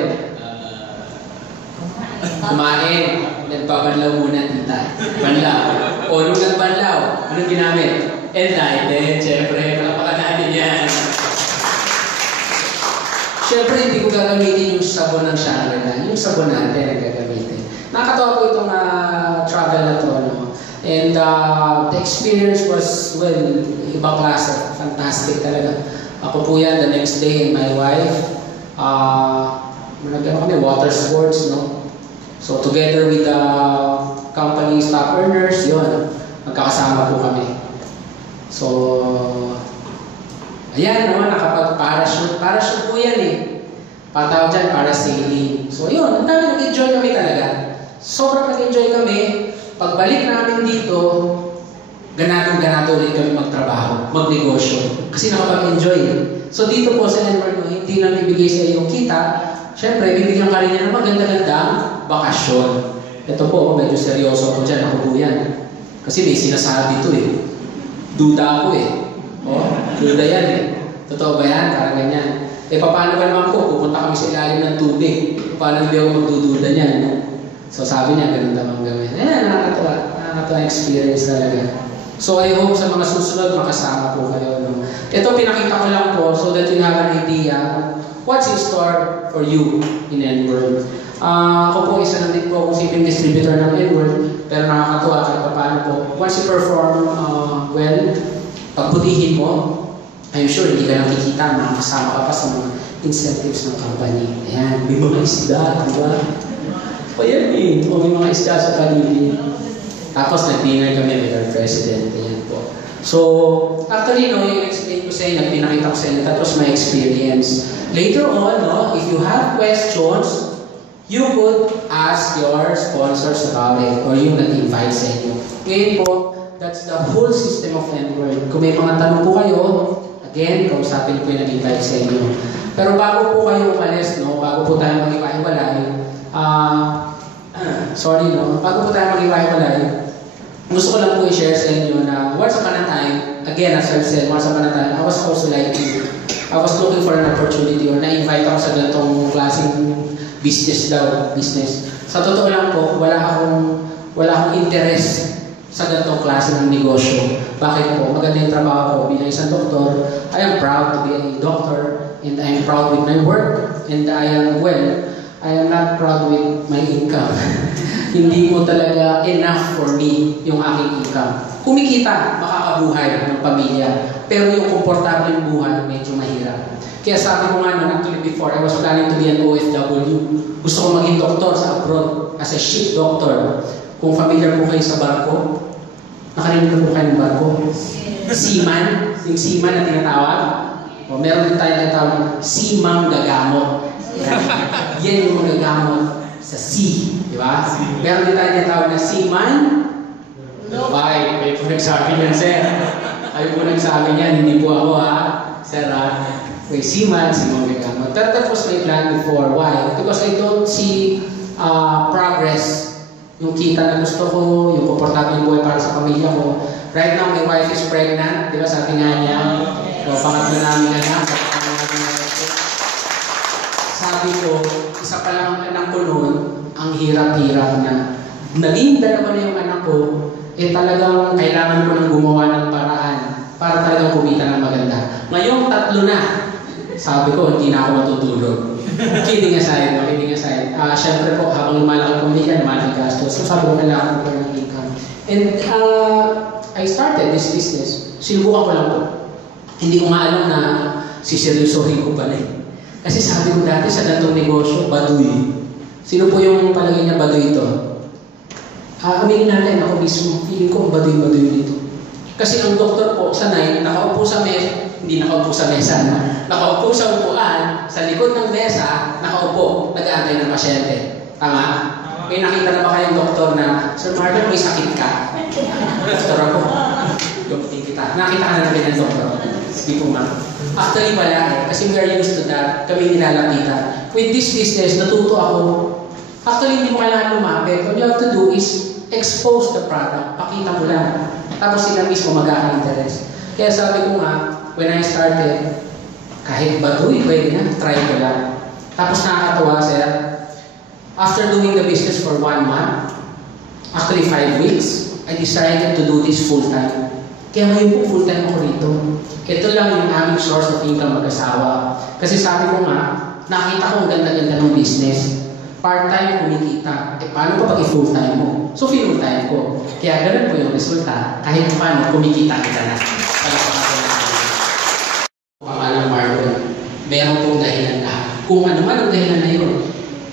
Kumain. Nagbabanlaw muna tita. Banlaw. O nung nagbanlaw, anong ginamit? Enlightened. Siyempre, palapakadaan yan. Siyempre, hindi ko gagamitin yung sabon ng Shangri-La. Yung sabon natin ang gagamitin. Nakakatawa po itong travel na to. No? And the experience was, well, ibang klase. Fantastic talaga. Ako po yan, the next day, and my wife, nagkaroon kami water sports, no? So, together with the company's top earners, yun, magkakasama po kami. So, ayan, no, nakapag-parachute. Parachute po yan eh. Patawag dyan, parasailing. So, yun, ang dami nag-enjoy kami talaga. Sobrang nag-enjoy kami. Pagbalik namin dito, ganado ulit kami magtrabaho, magnegosyo. Kasi nakapag-enjoy. So dito po sa N-Word, hindi lang ibigay sa iyo yung kita, syempre, bibigyan ka rin niya ng maganda-gandang bakasyon. Ito po, medyo seryoso ako dyan, ako po yan. Kasi may sinasabi ito eh. Duda ako eh. Duda yan eh. Totoo ba yan? Parang ganyan. Paano ba naman po? Pupunta kami sa ilalim ng tubig. Paano hindi ako magdududa niyan? No? So sabi niya, ganun naman gawin. Nakakatawa. Nakakatawa experience talaga. So I hope sa mga susunod, makasama po kayo. No? Ito, pinakita ko lang po so that you have an idea what's in store for you in N-World. Ako po, isa lang din po akong shipping distributor ng N-World, pero nakakatuwa kahit paano po. Once you perform well, pagputihin mo, I'm sure hindi ka lang kikita, makakasama ka pa sa mga incentives ng company. Ayan, may mga isda, di ba? O yan eh, may mga isda sa paligid. Tapos nag-dinner kami with our president. Ayan po. So, actually, no, yung explain ko sa inyo, pinakita ko sa inyo, that was my experience. Later on, no, if you have questions, you could ask your sponsors about it or yung nag-invite sa inyo. Ngayon po, that's the whole system of N-Word. Kung may mga tanong po kayo, again, kausapin po yung nag-invite sa inyo. Pero bago po kayo umalis, no, bago po tayo mag-iwahiwalay, bago po tayo mag-iwahiwalay, gusto ko lang po i-share sa inyo na once upon a time, again, as I've said, once upon a time, I was also like you. I was looking for an opportunity or na-invite ako sa ganitong klaseng business. Sa totoo lang po, wala akong interest sa ganitong klase ng negosyo. Bakit po? Maganda yung trabaho ko bilang isang doktor. I am proud to be a doctor and I am proud with my work and I am not proud with my income. Hindi mo talaga enough for me yung aking income. Kumikita, makakabuhay ng pamilya. Pero yung komportable yung buhay, medyo mahirap. Kaya sabi ko nga actually before, I was planning to be an OFW. Gusto ko maging doktor sa abroad as a ship doctor. Kung familiar po kayo sa barko, nakarinig na po kayo ng barko. Seaman, yung seaman na tinatawag. O meron din tayo tinatawag seaman gagamot. Yan yung magagamot sa sea, di ba? Meron din tayo tinatawag na seaman. Bye, kayo po nagsabi niyan, sir. Kayo po nagsabi niyan, hindi po ako ha. Sir ha, seaman gagamot. That was my plan before. Why? Because I don't see progress. Yung kita na gusto ko, yung komportable yung buhay para sa pamilya ko. Right now, my wife is pregnant. Di ba? Sabi nga niya, pangatlo namin anak. Sabi ko, isa pa lang ang anak ko noon, ang hirap-hirap na. Naging dalawa na yung anak ko, talagang kailangan ko nang gumawa ng paraan para talagang kumita ng maganda. Ngayong 3 na, sabi ko, hindi na ako matutulog. Kidding aside. Siyempre po, habang lumalaki po niya, lumalaki gastos. So sabi ko, kailangan ko ng income. And I started this business. Sinubukan ko lang po. Hindi ko nga alam na siseryosohin ko pala eh. Kasi sabi ko dati sa ganitong negosyo, baduy. Sino po yung palagay niya baduy ito? Aminin natin, ako mismo, feeling ko baduy-baduy dito. Kasi ang doktor po, sanay, nakaupo sa mesa, hindi nakaupo sa mesa, no? Nakaupo sa upuan, sa likod ng mesa, nakaupo, nag-aantay ng pasyente. Tama? May nakita na ba kayong doktor na, Sir Marlon, may sakit ka? Doktor ako. Doktor kita. Nakita ka na namin ng doktor. Sige po ma'am. Actually wala eh, kasi we are used to that. Kami nilalapitan. With this business, natuto ako. Actually, hindi mo kailangan lumapit. What you have to do is expose the product. Pakita mo lang. Tapos sila mismo mag-a-interest. Kaya sabi ko nga, when I started, kahit baduy, pwede na, try ko lang. Tapos nakakatawa, sir. After doing the business for 1 month, actually 5 weeks, I decided to do this full-time. Kaya ngayon po full-time ako rito. Ito lang yung aming source of income mag-asawa. Kasi sabi ko nga, nakita ko ang ganda-ganda ng business. Part-time kumikita. Paano pa pag i-full-time mo? So, full-time ko. Kaya ganun po yung resulta. Kahit paano, kumikita kita na. Pangalang Marlon, meron pong dahilan lahat. Kung ano man ang dahilan na yun,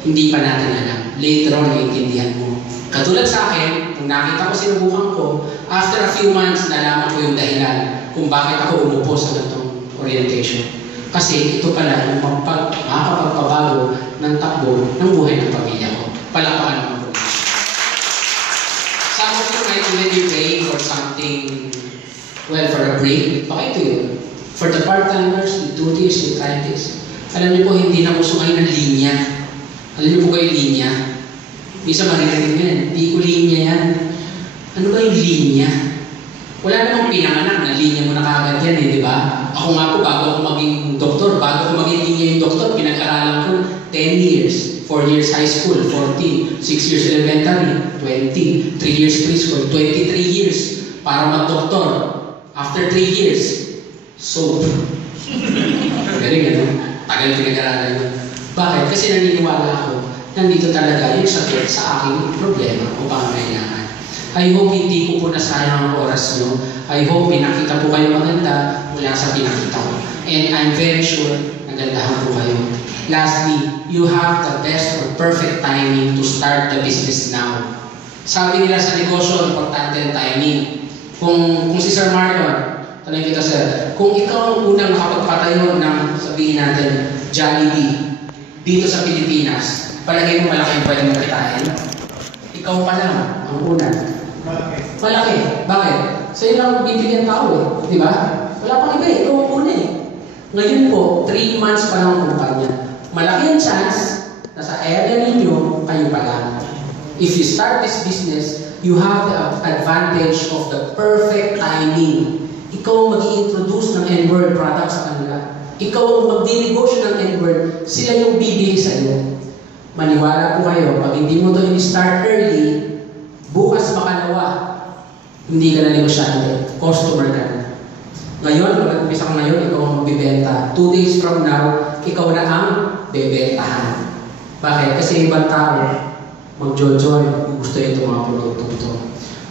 hindi pa natin alam. Later on, naiintindihan mo. Katulad sa akin, kung nakita ko sinubukan ko, after a few months, nalaman ko yung dahilan kung bakit ako umupo sa ganitong orientation. Kasi ito pala yung makakapagpabago ng takbo ng buhay ng pamilya ko. Palakpakan naman po. Some of you might already pray for something Well, for a break, baka ito yun. For the part-timers, you do this, you try this. Alam niyo po, hindi na uso ngayon ng linya. Alam niyo po ba yung linya? Minsan maririnig nyo yan, hindi ko linya yan. Ano ba yung linya? Wala namang pinanganak na linya mo na kagad yan di ba? Ako nga po, bago ako maging doktor, bago ako maging linya yung doktor, pinag-aralan ko 10 years, 4 years high school, 14, 6 years elementary, 20, 3 years preschool, 23 years para mag-doktor. After 3 years, soap. Galing ano? Tagal pinag-aralan yun. Bakit? Kasi naniniwala ako, nandito talaga yung sagot sa aking problema o pangangailangan. I hope hindi ko po nasayang ang oras nyo. I hope pinakita po kayo maganda mula sa pinakita ko. And I'm very sure nagandahan po kayo. Lastly, you have the best or perfect timing to start the business now. Sabi nila sa negosyo, importante ang timing. Kung si Sir Marlon, tanong kita sir, kung ikaw ang unang nakapagpatayo ng, sabihin natin, Jollibee, dito sa Pilipinas, palagay mo malaki ang pwede mong kitain? Ikaw pa lang ang una. Malaki. Bakit? Sa'yo lang bibigyan tao Di ba? Wala pang iba Ikaw ang una Ngayon po, 3 months pa lang ang kumpanya. Malaki ang chance na sa area ninyo, kayo pa lang. If you start this business, you have the advantage of the perfect timing. Ikaw ang mag-i-introduce ng N-word product sa kanila. Ikaw ang magdi-negosyo ng N-word. Sila yung bibili sa iyo. Maniwala po kayo, pag hindi mo ito in-start early, bukas makalawa, hindi ka na negosyante. Customer ka na. Ngayon, pag nag-umpisa ka ngayon, ikaw ang magbibenta. 2 days from now, ikaw na ang bebentahan. Bakit? Kasi ibang tao, mag-joy-joy, gusto ito mga produkto ito.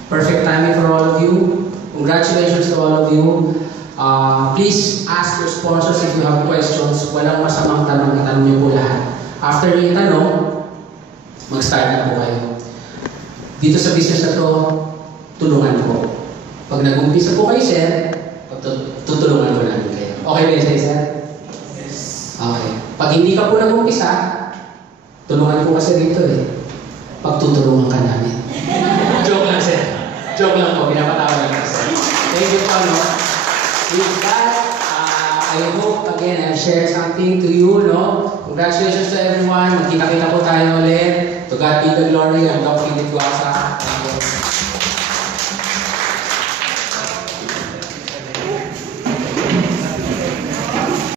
Perfect timing for all of you. Congratulations to all of you. Please ask your sponsors if you have questions. Walang masamang tanong, itanong niyo po lahat. After niyo itanong, mag-start na po kayo. Dito sa business na to, tulungan ko. Pag nag-umpisa po kayo, sir, tutulungan ko namin kayo. Okay ba yun, sir? Yes. Okay. Pag hindi ka po nag-umpisa, tulungan ko kasi dito pagtutulungan ka namin. Joke lang, sir. Joke lang po. Pinapatawa lang, sir. Thank you po, no? With that, I hope, again, I've shared something to you, no? Congratulations to everyone. Magkita-kita po tayo ulit. To God be the glory. I'm Dr. Philip Guasa. Thank you.